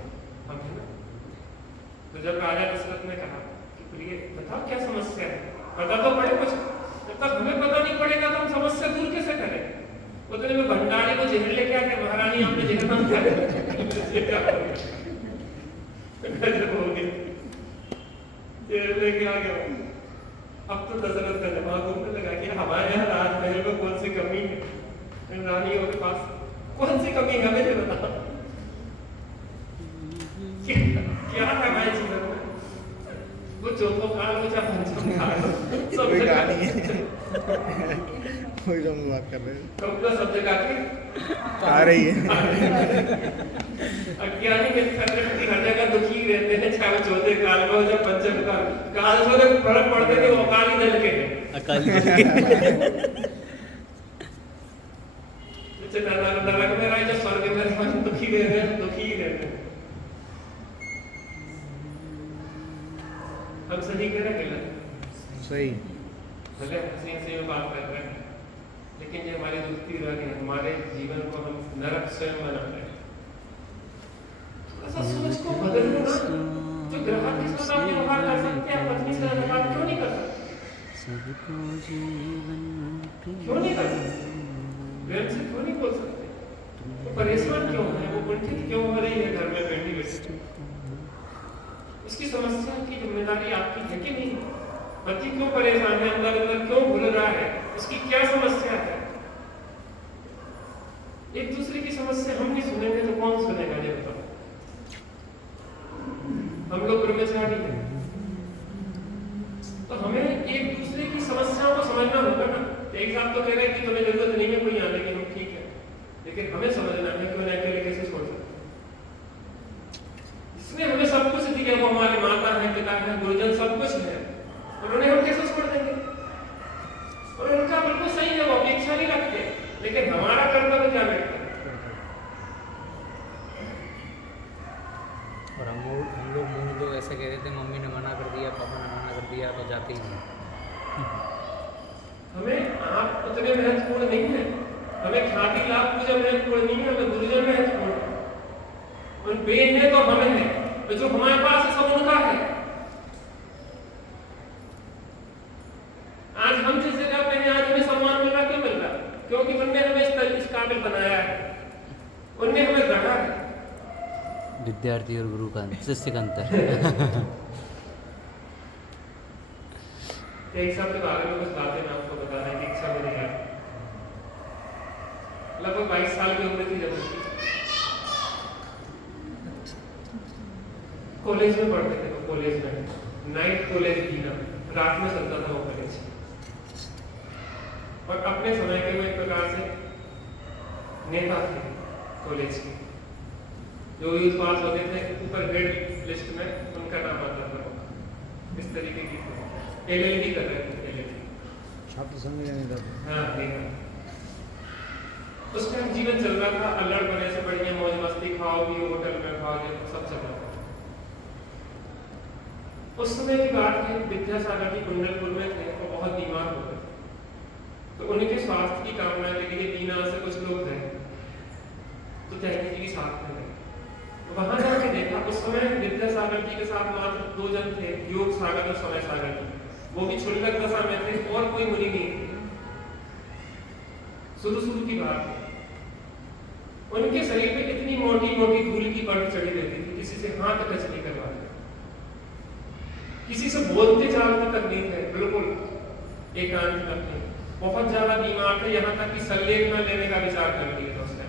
हम है ना। तो जब राजा दशरथ ने कहा कि प्रिय बताओ क्या समस्या है, पता तो पड़े कुछ, जब तक हमें पता नहीं पड़ेगा तो हम समस्या दूर कैसे करें? उतने में भंडारी को जहर लेके आ गया, महारानी आपने जहर नाम क्या हो गया, जहर लेके आ गया। अब तो दशरथ का दिमाग घूमने लगा कि हमारे यहाँ राजमहल में कौन सी कमी है, इन रानियों के पास कौन सी कमी है, हमें ये बताओ। क्या है हमारे जीवन में? वो चौथो काल हो चाहे पंचम काल हो, सब कोई जगह कहानी है कोई जो हम बात कर रहे हैं कब सब जगह के आ रही है अज्ञानी मित्र हर जगह दुखी रहते हैं, चाहे वो चौथे काल में हो चाहे पंचम काल। काल से तो फर्क पड़ते थे, वो अकाली दल के हैं। अकाली नरक में रहे, जब स्वर्ग में रहे, दुखी रह रहे हैं, दुखी ही रहते हैं। हम सही कह रहे हैं गलत? सही भले हंसी हंसी में बात कर रहे हैं, लेकिन ये हमारी दुखती रह है, हमारे जीवन को हम नरक स्वयं बना रहे हैं। थोड़ा सा सोच को बदलना ना। जो ग्राहक के साथ आप व्यवहार कर सकते हैं, पत्नी से व्यवहार क्यों नहीं कर सकते? क्यों नहीं कर सकते? प्रेम से क्यों नहीं बोल सकते? वो परेशान क्यों है? वो कुंठित क्यों हो रही है घर में बैठी बैठी? इसकी समस्या की जिम्मेदारी आपकी है कि नहीं? पति क्यों परेशान है, अंदर अंदर क्यों भूल रहा है, उसकी क्या समस्या है? एक दूसरे की समस्या हम नहीं सुनेंगे तो कौन सुनेगा, ये बताओ। हम लोग ब्रह्मचारी हैं, तो हमें एक दूसरे की समस्याओं को समझना होगा ना। एक साहब तो कह रहे हैं कि तुम्हें जरूरत नहीं है कोई आने की, हम ठीक है, लेकिन हमें समझना है कि उन्हें अकेले कैसे छोड़ सकते। इसने हमें सब कुछ दिया, वो हमारे माता है, पिता है, गुरुजन सब कुछ है, और उन्हें हम कैसे छोड़ देंगे? और उनका बिल्कुल सही है, वो अपनी इच्छा नहीं रखते, लेकिन हमारा कर्तव्य क्या बैठता है? और हम लोग मूल लोग ऐसे कह रहे थे, मम्मी ने मना कर दिया, पापा ने मना कर दिया, तो जाते ही नहीं। हमें आप उतने महत्वपूर्ण नहीं है, हमें ख्याति लाभ पूजा महत्वपूर्ण नहीं है, हमें गुरुजन महत्वपूर्ण है। और बेन है तो हमें है, तो जो हमारे पास है सब उनका है। आज हम जिस जगह पे हैं, आज हमें सम्मान मिल रहा, क्यों मिल रहा? क्योंकि उनने हमें इस काबिल बनाया है, उनने हमें गढ़ा है। विद्यार्थी और गुरु का शिष्य का अंतर। एक साहब के बारे में कुछ बातें मैं आपको बता रहा हूँ, इच्छा मेरी है। लगभग 22 साल की उम्र थी जब उसकी, कॉलेज में पढ़ते थे, तो कॉलेज में नाइट कॉलेज थी ना, रात में चलता था वो कॉलेज। और अपने समय के वो एक प्रकार से नेता थे कॉलेज के, जो यूथ पास होते थे ऊपर हेड लिस्ट में उनका नाम आता था। इस तरीके की LLB कर रहे थे, LLB छात्र संघ या नेता थे। हाँ नेता। उस टाइम जीवन चल रहा था, अल्लड़ बने से बढ़िया मौज मस्ती, खाओ पियो, होटल में खाओ, सब चल रहा था। उस समय की बात है, विद्यासागर जी कुंडलपुर में थे, वो बहुत बीमार हो गए, तो उनके स्वास्थ्य की कामना के लिए बीना से कुछ लोग थे, तो त्यागी जी के साथ में गए। तो वहां जाके देखा, उस समय विद्यासागर जी के साथ मात्र 2 जन थे, योग सागर और समय सागर जी, वो भी क्षुल्लक दशा में थे, और कोई मुनि नहीं थे। शुरू की बात है, उनके शरीर पे इतनी मोटी मोटी धूल की परत चढ़ी रहती थी, किसी से हाथ टच नहीं करवाते, किसी से बोलते चालते तक नहीं थे, बिल्कुल एकांत तक नहीं। बहुत ज्यादा बीमार थे, यहाँ तक कि सल्लेख न लेने का विचार कर लिया था उसने।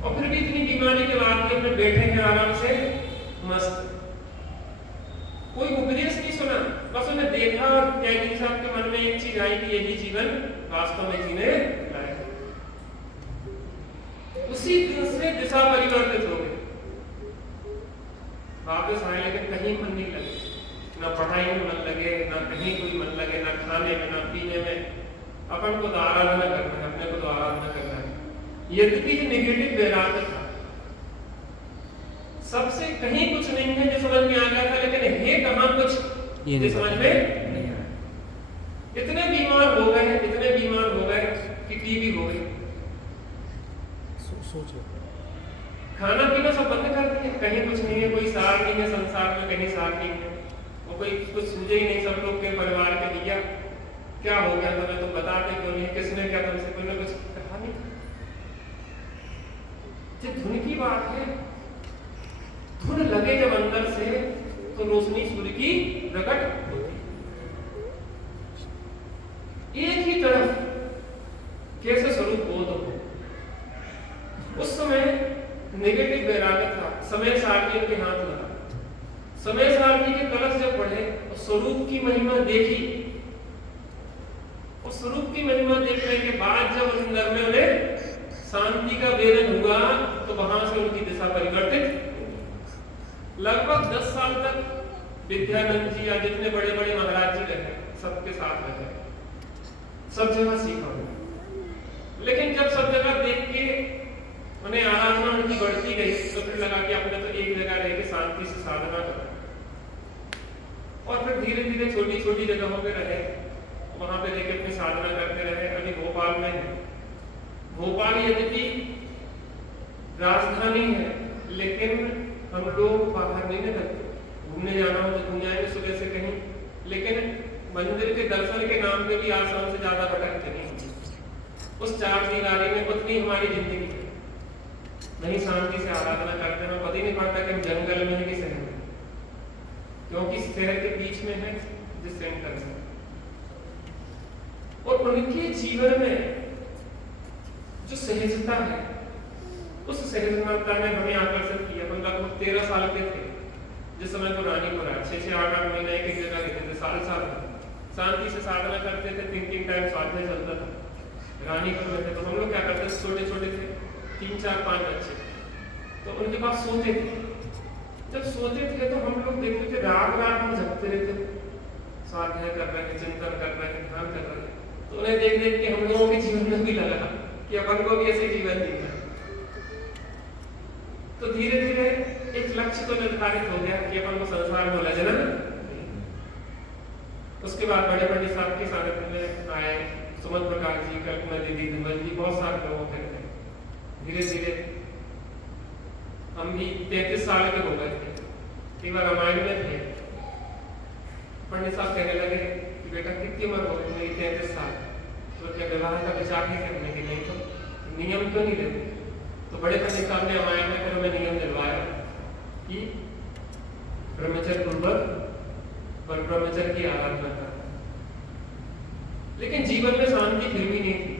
और फिर भी इतनी बीमारी के बाद भी अपने बैठे हैं आराम से मस्त, कोई उपदेश नहीं सुना, बस उन्हें देखा और त्यागी साहब के मन में एक चीज आई कि यही जीवन वास्तव में जीने लायक है। उसी दिन से दिशा परिवर्तित हो गई, वापस आए, लेकिन कहीं मन नहीं लगे, ना पढ़ाई में मन लगे, ना कहीं कोई मन लगे, ना खाने में, ना पीने में। अपन को तो आराधना करना है, अपने को तो आराधना करना है। यद्यपि ये नेगेटिव वैराग्य था, सबसे कहीं कुछ नहीं है जो समझ में आ गया था, लेकिन है कहाँ कुछ ये समझ में नहीं आया। इतने बीमार हो गए कि टीबी हो गई, सोचो खाना पीना सब बंद कर दिया, कहीं कुछ नहीं है, कोई सार नहीं है संसार में, कहीं सार नहीं है, वो कोई कुछ सूझे ही नहीं। सब लोग के परिवार के भैया क्या हो गया तुम्हें, तुम बताते क्यों नहीं, किसने क्या तुमसे, कोई ना कुछ कहा नहीं। जब धुन की बात है, धुन लगे जब अंदर से, तो रोशनी सूर्य की प्रकट होती है। एक ही तरफ कैसे स्वरूप बोध हो। उस समय नेगेटिव वैराग्य था, समय सारणी के हाथ लगा। समय सारणी के कलश जब पढ़े और स्वरूप की महिमा देखी, और स्वरूप की महिमा देखने के बाद जब अंदर में उन्हें शांति का वेदन हुआ, तो वहां से उनकी दिशा परिवर्तित। लगभग 10 साल तक विद्यानंद जी या जितने बड़े बड़े महाराज जी रहे, सबके साथ रहे, सब जगह सीखा। लेकिन जब सब जगह देख के उन्हें आराधना उनकी बढ़ती गई, तो फिर लगा कि अपने तो एक जगह रह के शांति से साधना करें। और फिर धीरे धीरे छोटी छोटी जगहों पे रहे, वहां पे रह के अपनी साधना करते रहे। अभी भोपाल में है। भोपाल यद्यपि राजधानी है, लेकिन हम लोग बाहर नहीं निकलते। घूमने जाना हो तो घूम जाएंगे सुबह से कहीं, लेकिन मंदिर के दर्शन के नाम पे भी आश्रम से ज्यादा भटकते नहीं। उस चार दीवारी में उतनी हमारी जिंदगी है, नहीं शांति से आराधना करते हैं। पता ही नहीं पड़ता कि हम जंगल में है कि शहर में, क्योंकि शहर के बीच में है जिस सेंटर में। और उनके जीवन में जो सहजता है, उस सहजता ने हमें आकर्षित किया। हम लगभग 13 साल के थे जिस समय तो रानीपुरा 6-8 महीने एक जगह रहते थे, साल शांति से साधना करते थे। 3 टाइम स्वाध्याय चलता था। रानीपुर में थे तो हम लोग क्या करते थे, छोटे छोटे थे, 3-4-5 बच्चे, तो उनके पास सोते थे। जब सोते थे तो हम लोग देखते थे रात में जगते रहते, स्वाध्याय कर रहे हैं, चिंतन कर रहे हैं, ध्यान कर रहे हैं। तो उन्हें देख देख के हम लोगों के जीवन में भी लगा कि अपन को भी ऐसे जीवन जीना है। तो धीरे धीरे एक लक्ष्य तो निर्धारित हो गया कि अपन को संसार में उलझना। उसके बाद बड़े पंडित साहब के सानिध्य में आए, सुमन प्रकाश जी, कल्पना दीदी, धुमल जी, बहुत सारे लोगों के थे। धीरे धीरे हम भी 33 साल के हो गए थे। एक बार रामायण में थे, पंडित साहब कहने लगे कि बेटा कितनी उम्र हो गई? मेरी 33 साल। तो क्या विवाह का विचार नहीं करने के? नहीं। तो नियम क्यों नहीं लेते? तो बड़े पंडित साहब ने रामायण में फिर हमें नियम दिलवाया कि ब्रह्मचर्य पूर्वक और ब्रह्मचर्य की आराधना करना। लेकिन जीवन में शांति फिर भी नहीं थी,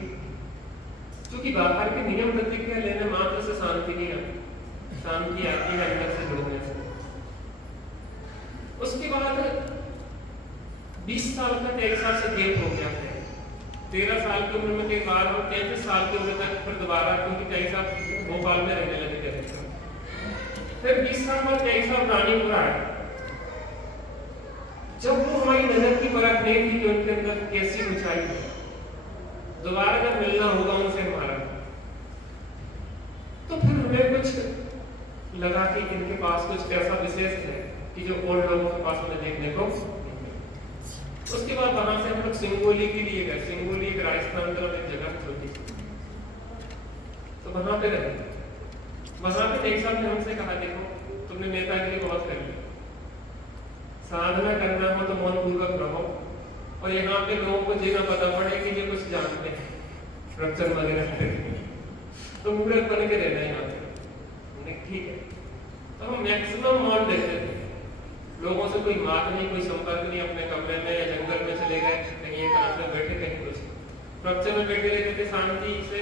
क्योंकि बाहर के नियम प्रतिक्रिया लेने मात्र से शांति नहीं आती। शांति आती है अंदर से जुड़ने से। उसके बाद 20 साल का 23 साल से गेप हो गया है। 13 साल की उम्र में के बाद हम 33 साल की उम्र तक फिर दोबारा, क्योंकि 23 साल भोपाल में रहने लगे थे। फिर 20 साल बाद 23 साल रानीपुरा आए। जब वो हमारी नजर की परख नहीं थी कि उनके अंदर कैसी ऊंचाई है, दोबारा जब मिलना होगा उनसे हमारा, तो फिर हमें कुछ लगा कि इनके पास कुछ ऐसा विशेष है कि जो और लोगों के पास हमें देखने को। उसके बाद वहां से हम लोग सिंगोली के लिए गए। सिंगोली एक राजस्थान तरफ एक जगह छोटी सी, तो वहां पे रहे। वहां पे एक साथ ने हमसे कहा, देखो तुमने नेतागिरी बहुत कर ली, साधना करना हो तो मौन पूर्वक रहो, और यहाँ पे लोगों को ये ना पता पड़े कि ये कुछ जानते हैं, प्रवचन वगैरह, तो मूर्ख बन के रहना है यहाँ पे। ठीक है। तो हम मैक्सिमम मौन देते थे, लोगों से कोई बात नहीं, कोई संपर्क नहीं, अपने कमरे में या जंगल में चले गए, कहीं एक आंख में बैठे, कहीं कुछ प्रवचन में बैठे रहते थे शांति से।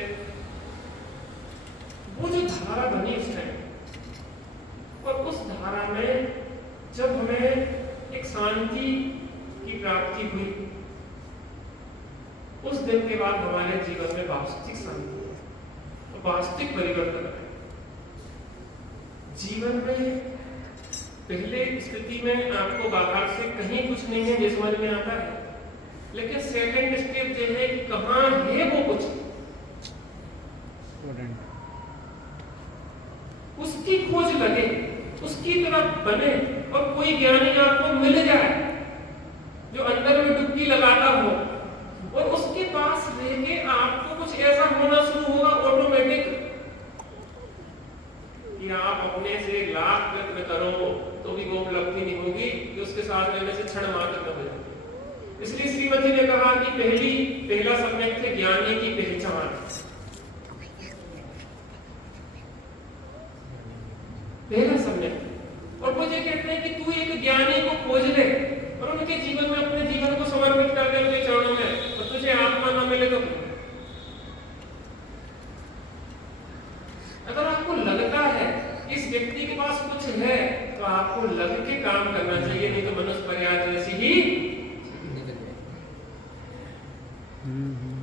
वो जो धारा बनी उस टाइम, और उस धारा में जब हमें एक शांति की प्राप्ति हुई, उस दिन के बाद हमारे जीवन में वास्तविक शांति और वास्तविक परिवर्तन है। जीवन में पहले स्थिति में आपको बाहर से कहीं कुछ नहीं है, ये समझ में आता है, लेकिन सेकंड स्टेप जो है कि कहाँ है वो कुछ, उसकी खोज लगे, उसकी तरफ बने, और कोई ज्ञानी आपको मिल जाए जो अंदर में डुबकी लगाता हो, और उसके पास रह के आपको कुछ ऐसा होना शुरू होगा ऑटोमेटिक कि आप अपने से लाख प्रयत्न करो तो भी वो उपलब्धि नहीं होगी कि उसके साथ रहने से क्षण मात्र न हो जाए। इसलिए श्रीमती ने कहा कि पहला सम्यक थे ज्ञानी की पहचान। पहला सम्यक, और वो ये कहते हैं कि तू एक ज्ञानी को खोज ले और उनके जीवन में अपने जीवन को समर्पित कर दे उनके चरणों में, और तुझे काम करना चाहिए, नहीं तो मनुष्य पर्याय जैसी ही निकल जाए।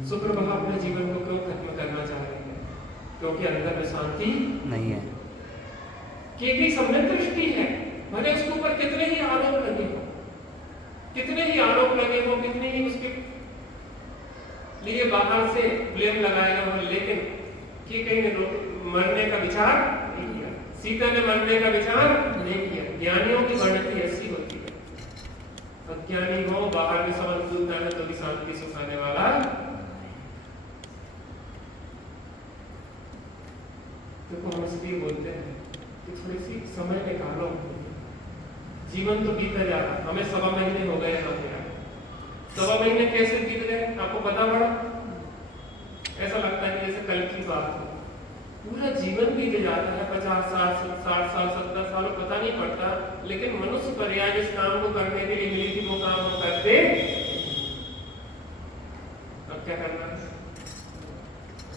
सुप्रभा अपने जीवन को क्यों खत्म करना चाह रहे हैं? क्योंकि अंदर में शांति नहीं है। की सबने दृष्टि है, भले उसके ऊपर कितने ही आरोप लगे हो, कितने ही आरोप लगे हो, कितने ही उसके लिए बाहर से ब्लेम लगाया हो, लेकिन कि कहीं ने मरने का विचार नहीं किया। सीता ने मरने का विचार नहीं किया। ज्ञानियों की बढ़ती ऐसी होती है। अज्ञानी हो, बाहर में सवाल पूछता है तो भी शांति सुखाने वाला। देखो हम इसलिए बोलते हैं कि थोड़ी सी समय निकालो। जीवन तो बीता जा रहा, हमें 1.25 महीने हो गए यहाँ पे। 1.25 महीने कैसे बीत गए आपको पता पड़ा? ऐसा लगता है कि जैसे कल की बात हो। पूरा जीवन बीत जाता है, 50 साल 60 साल 70 साल, पता नहीं पड़ता। लेकिन मनुष्य पर्याय जिस काम को करने के लिए मिली थी वो काम हम करते। अब क्या करना है?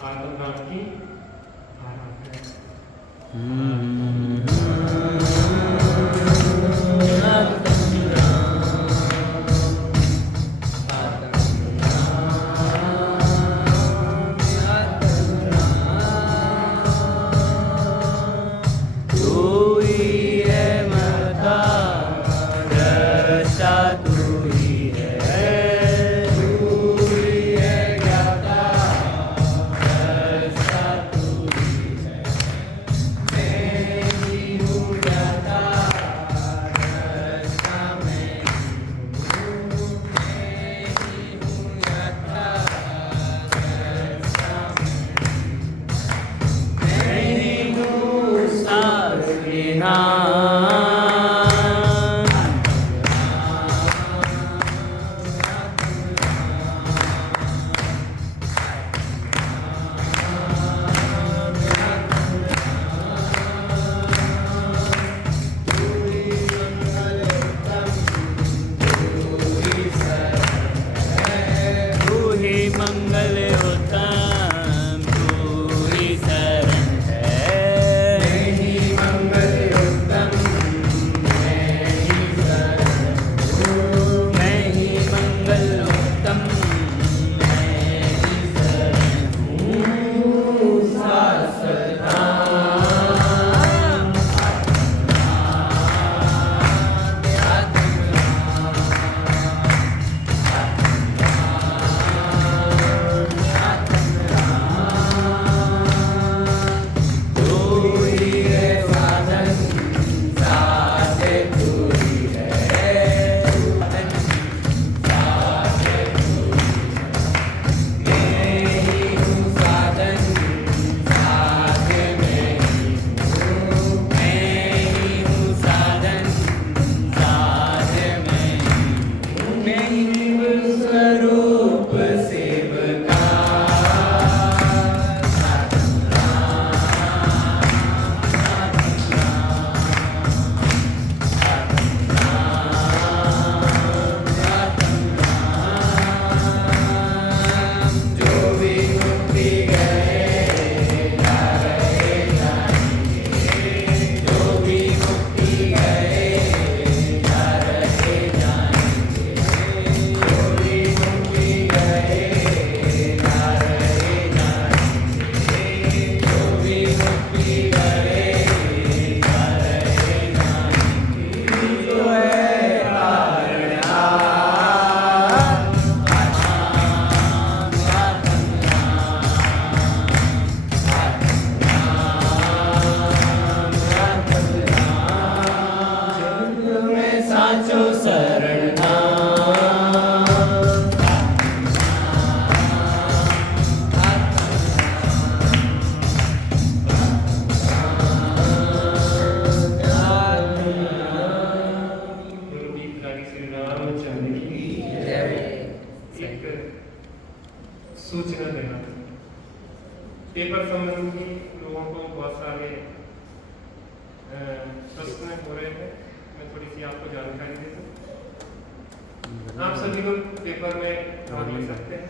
आत्म नाम की आराधना। सूचना देना। पेपर संबंधी लोगों को बहुत सारे प्रश्न हो रहे हैं, मैं थोड़ी सी आपको जानकारी दे दूं। आप सभी लोग पेपर में भाग ले सकते हैं।